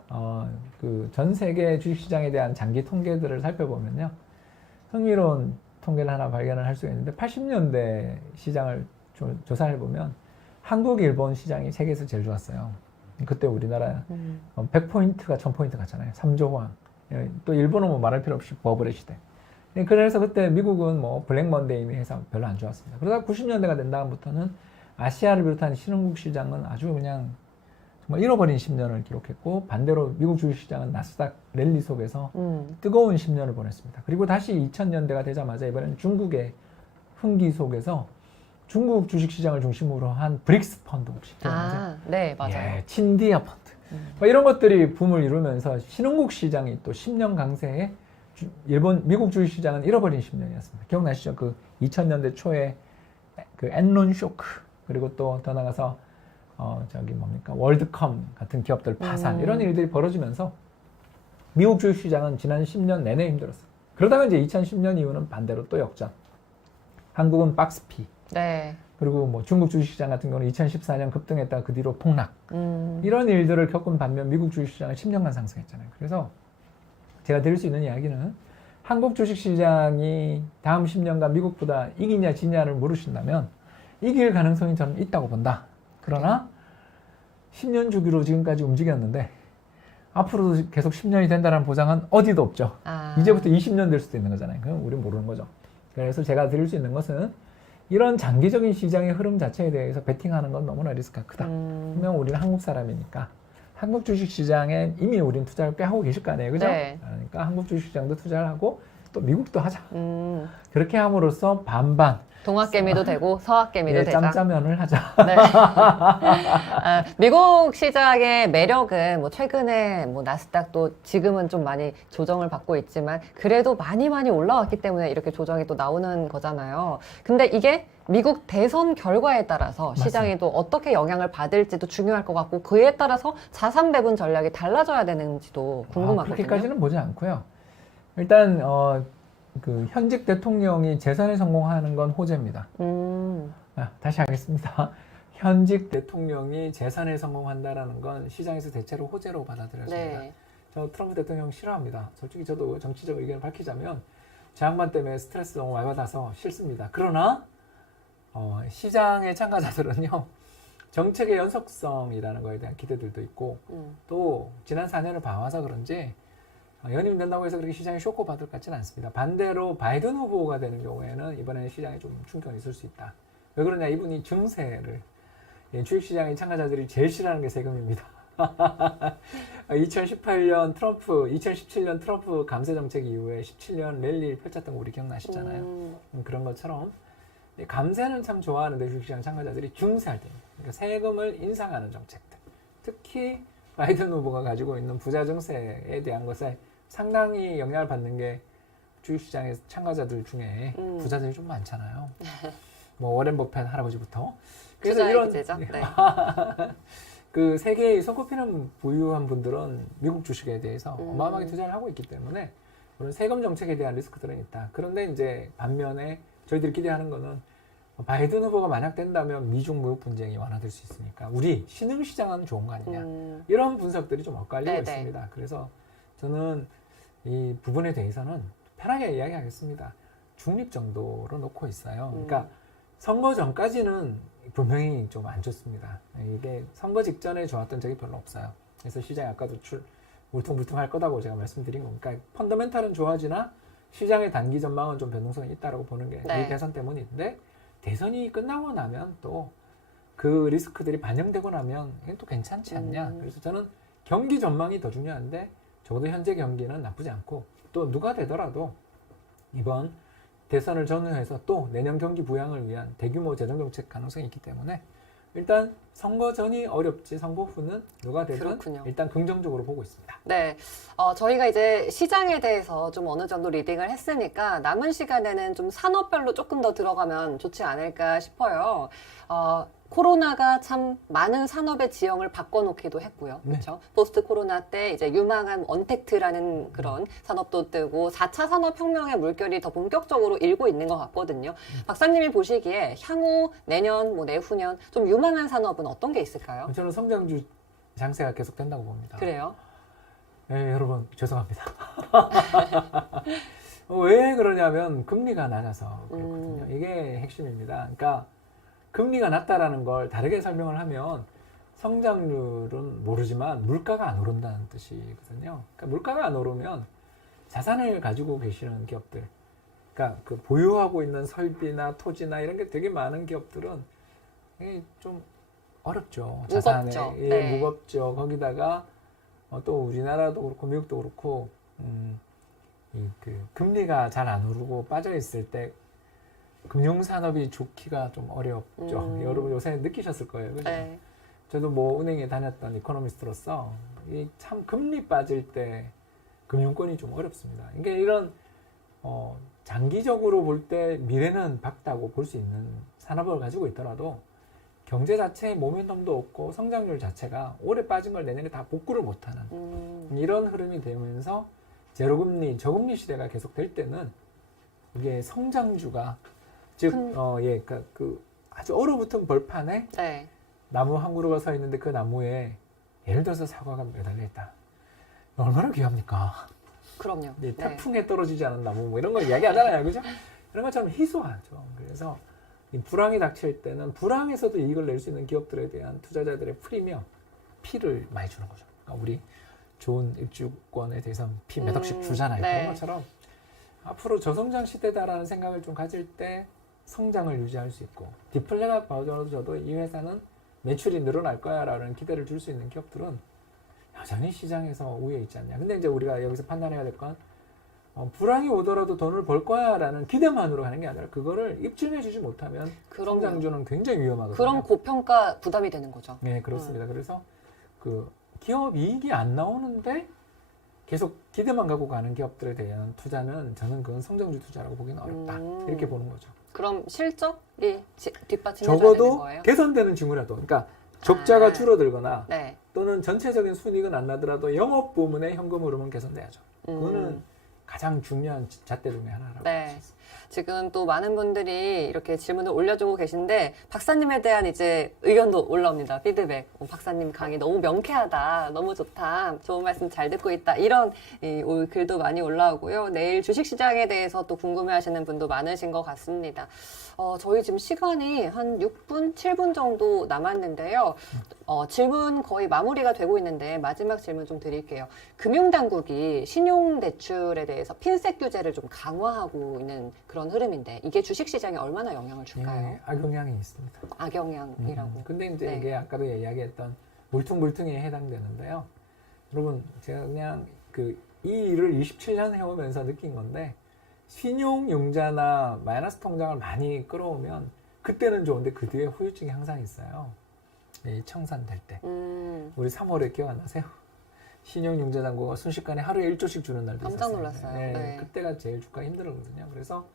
그 전 세계 주식시장에 대한 장기 통계들을 살펴보면요. 흥미로운 통계를 하나 발견을 할 수가 있는데 80년대 시장을 조사해보면 한국, 일본 시장이 세계에서 제일 좋았어요. 그때 우리나라 100포인트가 1000포인트 갔잖아요. 3조 원. 또 일본은 뭐 말할 필요 없이 버블의 시대. 그래서 그때 미국은 뭐 블랙 먼데이 해서 별로 안 좋았습니다. 그러다 90년대가 된 다음부터는 아시아를 비롯한 신흥국 시장은 아주 그냥 정말 잃어버린 10년을 기록했고 반대로 미국 주식시장은 나스닥 랠리 속에서 뜨거운 10년을 보냈습니다. 그리고 다시 2000년대가 되자마자 이번에는 중국의 흥기 속에서 중국 주식시장을 중심으로 한 브릭스 펀드 혹시 기억나세요? 아, 네, 맞아요. 예, 친디아 펀드. 뭐 이런 것들이 붐을 이루면서 신흥국 시장이 또 10년 강세에 미국 주식시장은 잃어버린 10년이었습니다. 기억나시죠? 그 2000년대 초에 그 엔론 쇼크 그리고 또 더 나가서 월드컴 같은 기업들 파산 이런 일들이 벌어지면서 미국 주식시장은 지난 10년 내내 힘들었어요. 그러다가 이제 2010년 이후는 반대로 또 역전. 한국은 박스피. 네. 그리고 뭐 중국 주식시장 같은 경우는 2014년 급등했다가 그 뒤로 폭락. 이런 일들을 겪은 반면 미국 주식시장은 10년간 상승했잖아요. 그래서 제가 드릴 수 있는 이야기는 한국 주식시장이 다음 10년간 미국보다 이기냐 지냐를 물으신다면 이길 가능성이 저는 있다고 본다. 그러나 10년 주기로 지금까지 움직였는데 앞으로도 계속 10년이 된다는 보장은 어디도 없죠. 아. 이제부터 20년 될 수도 있는 거잖아요. 그럼 우린 모르는 거죠. 그래서 제가 드릴 수 있는 것은 이런 장기적인 시장의 흐름 자체에 대해서 베팅하는 건 너무나 리스크가 크다. 그러면 우리는 한국 사람이니까 한국 주식시장에 이미 우린 투자를 꽤 하고 계실 거 아니에요. 그죠? 네. 그러니까 한국 주식시장도 투자를 하고 또 미국도 하자. 그렇게 함으로써 반반. 동학개미도 되고 서학개미도 예, 되자. 짬짜면을 하자. 네. 아, 미국 시장의 매력은 뭐 최근에 뭐 나스닥도 지금은 좀 많이 조정을 받고 있지만 그래도 많이 올라왔기 때문에 이렇게 조정이 또 나오는 거잖아요. 근데 이게 미국 대선 결과에 따라서 시장이 또 어떻게 영향을 받을지도 중요할 것 같고 그에 따라서 자산 배분 전략이 달라져야 되는지도 궁금하거든요. 그렇게까지는 보지 않고요. 일단 그 현직 대통령이 재선에 성공하는 건 호재입니다. 다시 하겠습니다. 현직 대통령이 재선에 성공한다라는 건 시장에서 대체로 호재로 받아들여집니다. 네. 저 트럼프 대통령 싫어합니다. 솔직히 저도 정치적 의견을 밝히자면 제 양반 때문에 스트레스 너무 많이 받아서 싫습니다. 그러나 시장의 참가자들은요. 정책의 연속성이라는 거에 대한 기대들도 있고 또 지난 4년을 봐와서 그런지 연임 된다고 해서 그렇게 시장이 쇼크 받을 것 같지는 않습니다. 반대로 바이든 후보가 되는 경우에는 이번에는 시장에 좀 충격이 있을 수 있다. 왜 그러냐? 이분이 증세를 주식시장의 참가자들이 제일 싫어하는 게 세금입니다. 2017년 트럼프 감세 정책 이후에 17년 랠리를 펼쳤던 거 우리 기억나시잖아요. 그런 것처럼 감세는 참 좋아하는데 주식시장 참가자들이 증세할 때입니다. 그러니까 세금을 인상하는 정책들. 특히 바이든 후보가 가지고 있는 부자 증세에 대한 것에 상당히 영향을 받는 게 주식시장의 참가자들 중에 부자들이 좀 많잖아요. 뭐 워렌 버핏 할아버지부터. 그래서 투자의 이런 기제죠. 네. 그 세계의 손꼽히는 부유한 분들은 미국 주식에 대해서 어마어마하게 투자를 하고 있기 때문에 물론 세금 정책에 대한 리스크들은 있다. 그런데 이제 반면에 저희들이 기대하는 거는 바이든 후보가 만약 된다면 미중 무역 분쟁이 완화될 수 있으니까 우리 신흥시장은 좋은 거 아니냐. 이런 분석들이 좀 엇갈리고 네네. 있습니다. 그래서 저는 이 부분에 대해서는 편하게 이야기하겠습니다. 중립 정도로 놓고 있어요. 그러니까 선거 전까지는 분명히 좀 안 좋습니다. 이게 선거 직전에 좋았던 적이 별로 없어요. 그래서 시장이 아까도 울퉁불퉁할 거다고 제가 말씀드린 겁니다. 그러니까 펀더멘탈은 좋아지나 시장의 단기 전망은 좀 변동성이 있다고 보는 게 네. 이 대선 때문인데 대선이 끝나고 나면 또 그 리스크들이 반영되고 나면 이게 또 괜찮지 않냐. 그래서 저는 경기 전망이 더 중요한데 적어도 현재 경기는 나쁘지 않고 또 누가 되더라도 이번 대선을 전후해서 또 내년 경기 부양을 위한 대규모 재정정책 가능성이 있기 때문에 일단 선거 전이 어렵지 선거 후는 누가 되든 그렇군요. 일단 긍정적으로 보고 있습니다. 네, 저희가 이제 시장에 대해서 좀 어느 정도 리딩을 했으니까 남은 시간에는 좀 산업별로 조금 더 들어가면 좋지 않을까 싶어요. 코로나가 참 많은 산업의 지형을 바꿔놓기도 했고요. 네. 그렇죠? 포스트 코로나 때 이제 유망한 언택트라는 그런 산업도 뜨고 4차 산업혁명의 물결이 더 본격적으로 일고 있는 것 같거든요. 박사님이 보시기에 향후 내년, 뭐 내후년 좀 유망한 산업은 어떤 게 있을까요? 저는 성장주 장세가 계속 된다고 봅니다. 그래요? 네, 여러분 죄송합니다. 왜 그러냐면 금리가 낮아서 그렇거든요. 이게 핵심입니다. 그러니까 금리가 낮다라는 걸 다르게 설명을 하면 성장률은 모르지만 물가가 안 오른다는 뜻이거든요. 그러니까 물가가 안 오르면 자산을 가지고 계시는 기업들, 그러니까 그 보유하고 있는 설비나 토지나 이런 게 되게 많은 기업들은 이게 좀 어렵죠. 자산에 무겁죠. 예, 네. 무겁죠. 거기다가 또 우리나라도 그렇고 미국도 그렇고 이 그 금리가 잘 안 오르고 빠져 있을 때 금융산업이 좋기가 좀 어렵죠. 여러분 요새 느끼셨을 거예요. 그죠? 네. 저도 뭐 은행에 다녔던 이코노미스트로서 이 참 금리 빠질 때 금융권이 좀 어렵습니다. 이게 이런 장기적으로 볼 때 미래는 밝다고 볼 수 있는 산업을 가지고 있더라도 경제 자체에 모멘텀도 없고 성장률 자체가 올해 빠진 걸 내년에 다 복구를 못하는 이런 흐름이 되면서 제로금리, 저금리 시대가 계속 될 때는 이게 성장주가 즉, 그 아주 얼어붙은 벌판에 네. 나무 한 그루가 서 있는데 그 나무에 예를 들어서 사과가 매달려 있다. 얼마나 귀합니까? 그럼요. 이 네. 태풍에 떨어지지 않은 나무 뭐 이런 걸 이야기하잖아요. 그죠? 이런 것처럼 희소하죠. 그래서 이 불황이 닥칠 때는 불황에서도 이익을 낼 수 있는 기업들에 대한 투자자들의 프리미엄, 피를 많이 주는 거죠. 그러니까 우리 좋은 입주권에 대해서 피 몇 억씩 주잖아요. 네. 그런 것처럼 앞으로 저성장 시대다라는 생각을 좀 가질 때 성장을 유지할 수 있고 디플레가 벌어져도 이 회사는 매출이 늘어날 거야라는 기대를 줄 수 있는 기업들은 여전히 시장에서 우위에 있지 않냐. 근데 이제 우리가 여기서 판단해야 될 건 불황이 오더라도 돈을 벌 거야라는 기대만으로 가는 게 아니라 그거를 입증해 주지 못하면 그럼요. 성장주는 굉장히 위험하거든요. 그럼 고평가 부담이 되는 거죠. 네, 그렇습니다. 그래서 그 기업 이익이 안 나오는데 계속 기대만 갖고 가는 기업들에 대한 투자는 저는 그건 성장주 투자라고 보기는 어렵다. 이렇게 보는 거죠. 그럼 실적이 뒷받침해줘야 되는 적어도 거예요? 개선되는 징후라도, 그러니까 적자가 줄어들거나 네. 또는 전체적인 순이익은 안 나더라도 영업 부문의 현금 흐름은 개선돼야죠. 그거는 가장 중요한 잣대 중에 하나라고 네. 할수 있습니다. 지금 또 많은 분들이 이렇게 질문을 올려주고 계신데 박사님에 대한 이제 의견도 올라옵니다. 피드백. 박사님 강의 너무 명쾌하다. 너무 좋다. 좋은 말씀 잘 듣고 있다. 이런 글도 많이 올라오고요. 내일 주식시장에 대해서 또 궁금해하시는 분도 많으신 것 같습니다. 저희 지금 시간이 한 6분, 7분 정도 남았는데요. 질문 거의 마무리가 되고 있는데 마지막 질문 좀 드릴게요. 금융당국이 신용대출에 대해서 핀셋 규제를 좀 강화하고 있는 그런 흐름인데 이게 주식시장에 얼마나 영향을 줄까요? 네, 악영향이 있습니다. 악영향이라고. 근데 이제 네. 이게 아까도 이야기했던 물퉁물퉁에 해당되는데요. 여러분, 제가 그냥 이 일을 27년 해오면서 느낀 건데 신용융자나 마이너스 통장을 많이 끌어오면 그때는 좋은데 그 뒤에 후유증이 항상 있어요. 이 청산될 때. 우리 3월에 기억 안 나세요? 신용융자잔고가 순식간에 하루에 1조씩 주는 날도 깜짝 있었어요. 놀랐어요. 네, 네. 그때가 제일 주가 힘들거든요. 그래서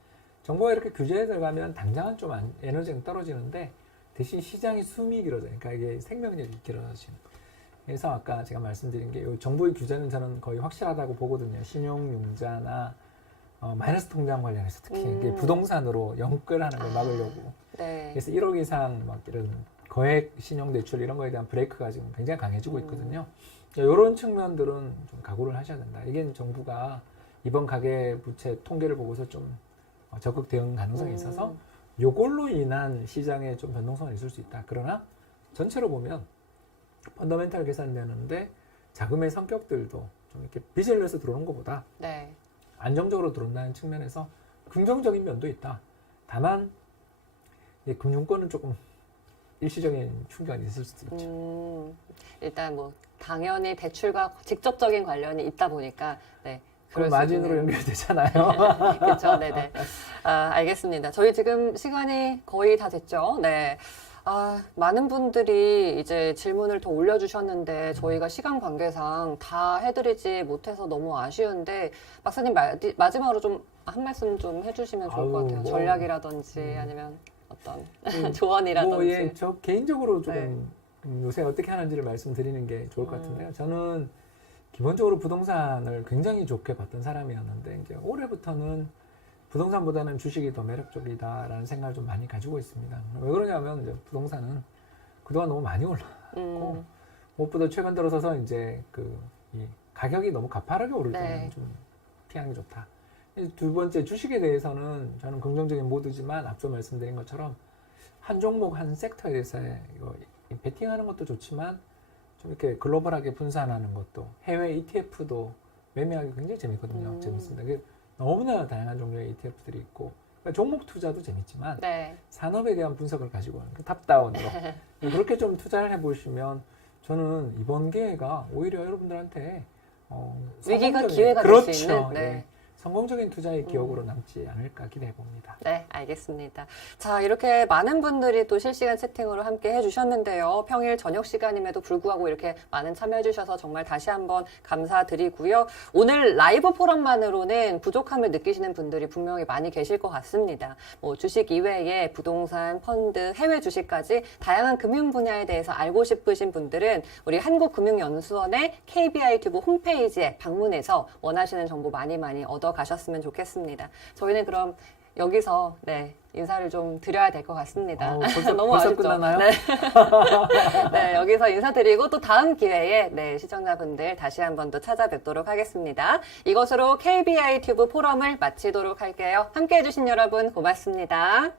정부가 이렇게 규제에 들어가면 당장은 좀 에너지가 떨어지는데 대신 시장의 숨이 길어져요. 그러니까 이게 생명력이 길어지는. 그래서 아까 제가 말씀드린 게 정부의 규제는 저는 거의 확실하다고 보거든요. 신용융자나 마이너스 통장 관련해서 특히 이게 부동산으로 연끌하는 걸 막으려고. 네. 그래서 1억 이상 막 이런 거액 신용대출 이런 거에 대한 브레이크가 지금 굉장히 강해지고 있거든요. 이런 측면들은 좀 각오를 하셔야 된다. 이게 정부가 이번 가계부채 통계를 보고서 좀 적극 대응 가능성이 있어서 요걸로 인한 시장에 좀 변동성은 있을 수 있다. 그러나 전체로 보면 펀더멘탈 계산되는데 자금의 성격들도 좀 이렇게 빚을 내서 들어오는 것보다 네. 안정적으로 들어온다는 측면에서 긍정적인 면도 있다. 다만 이 금융권은 조금 일시적인 충격이 있을 수도 있죠. 일단 뭐 당연히 대출과 직접적인 관련이 있다 보니까 네. 그럼 마진으로 연결되잖아요. 그렇죠, 네네. 알겠습니다. 저희 지금 시간이 거의 다 됐죠. 네. 많은 분들이 이제 질문을 더 올려주셨는데 저희가 시간 관계상 다 해드리지 못해서 너무 아쉬운데 박사님 마지막으로 좀 한 말씀 좀 해주시면 좋을 것 같아요. 전략이라든지 아니면 어떤 조언이라든지. 저 개인적으로 조금 요새 어떻게 하는지를 말씀드리는 게 좋을 것 같은데요. 저는 기본적으로 부동산을 굉장히 좋게 봤던 사람이었는데 이제 올해부터는 부동산보다는 주식이 더 매력적이다라는 생각을 좀 많이 가지고 있습니다. 왜 그러냐면 이제 부동산은 그동안 너무 많이 올랐고 무엇보다 최근 들어서서 이제 이 가격이 너무 가파르게 오를 때는 좀 피하는 게 좋다. 두 번째 주식에 대해서는 저는 긍정적인 모드지만 앞서 말씀드린 것처럼 한 종목 한 섹터에 대해서 이거 베팅하는 것도 좋지만 좀 이렇게 글로벌하게 분산하는 것도 해외 ETF도 매매하기 굉장히 재밌거든요. 재밌습니다. 너무나 다양한 종류의 ETF들이 있고 그러니까 종목 투자도 재밌지만 산업에 대한 분석을 가지고 탑다운으로 그렇게 좀 투자를 해보시면 저는 이번 기회가 오히려 여러분들한테 위기가 기회가 될 수 있는 네. 성공적인 투자의 기억으로 남지 않을까 기대해 봅니다. 네, 알겠습니다. 자, 이렇게 많은 분들이 또 실시간 채팅으로 함께 해주셨는데요. 평일 저녁 시간임에도 불구하고 이렇게 많은 참여해주셔서 정말 다시 한번 감사드리고요. 오늘 라이브 포럼만으로는 부족함을 느끼시는 분들이 분명히 많이 계실 것 같습니다. 뭐 주식 이외에 부동산, 펀드, 해외 주식까지 다양한 금융 분야에 대해서 알고 싶으신 분들은 우리 한국금융연수원의 KBI 튜브 홈페이지에 방문해서 원하시는 정보 많이 얻어 가셨으면 좋겠습니다. 저희는 그럼 여기서 인사를 좀 드려야 될 것 같습니다. 너무 벌써 아쉽죠? 끝나나요? 네. 네, 여기서 인사드리고 또 다음 기회에 시청자분들 다시 한 번 더 찾아뵙도록 하겠습니다. 이것으로 KBI 튜브 포럼을 마치도록 할게요. 함께해 주신 여러분 고맙습니다.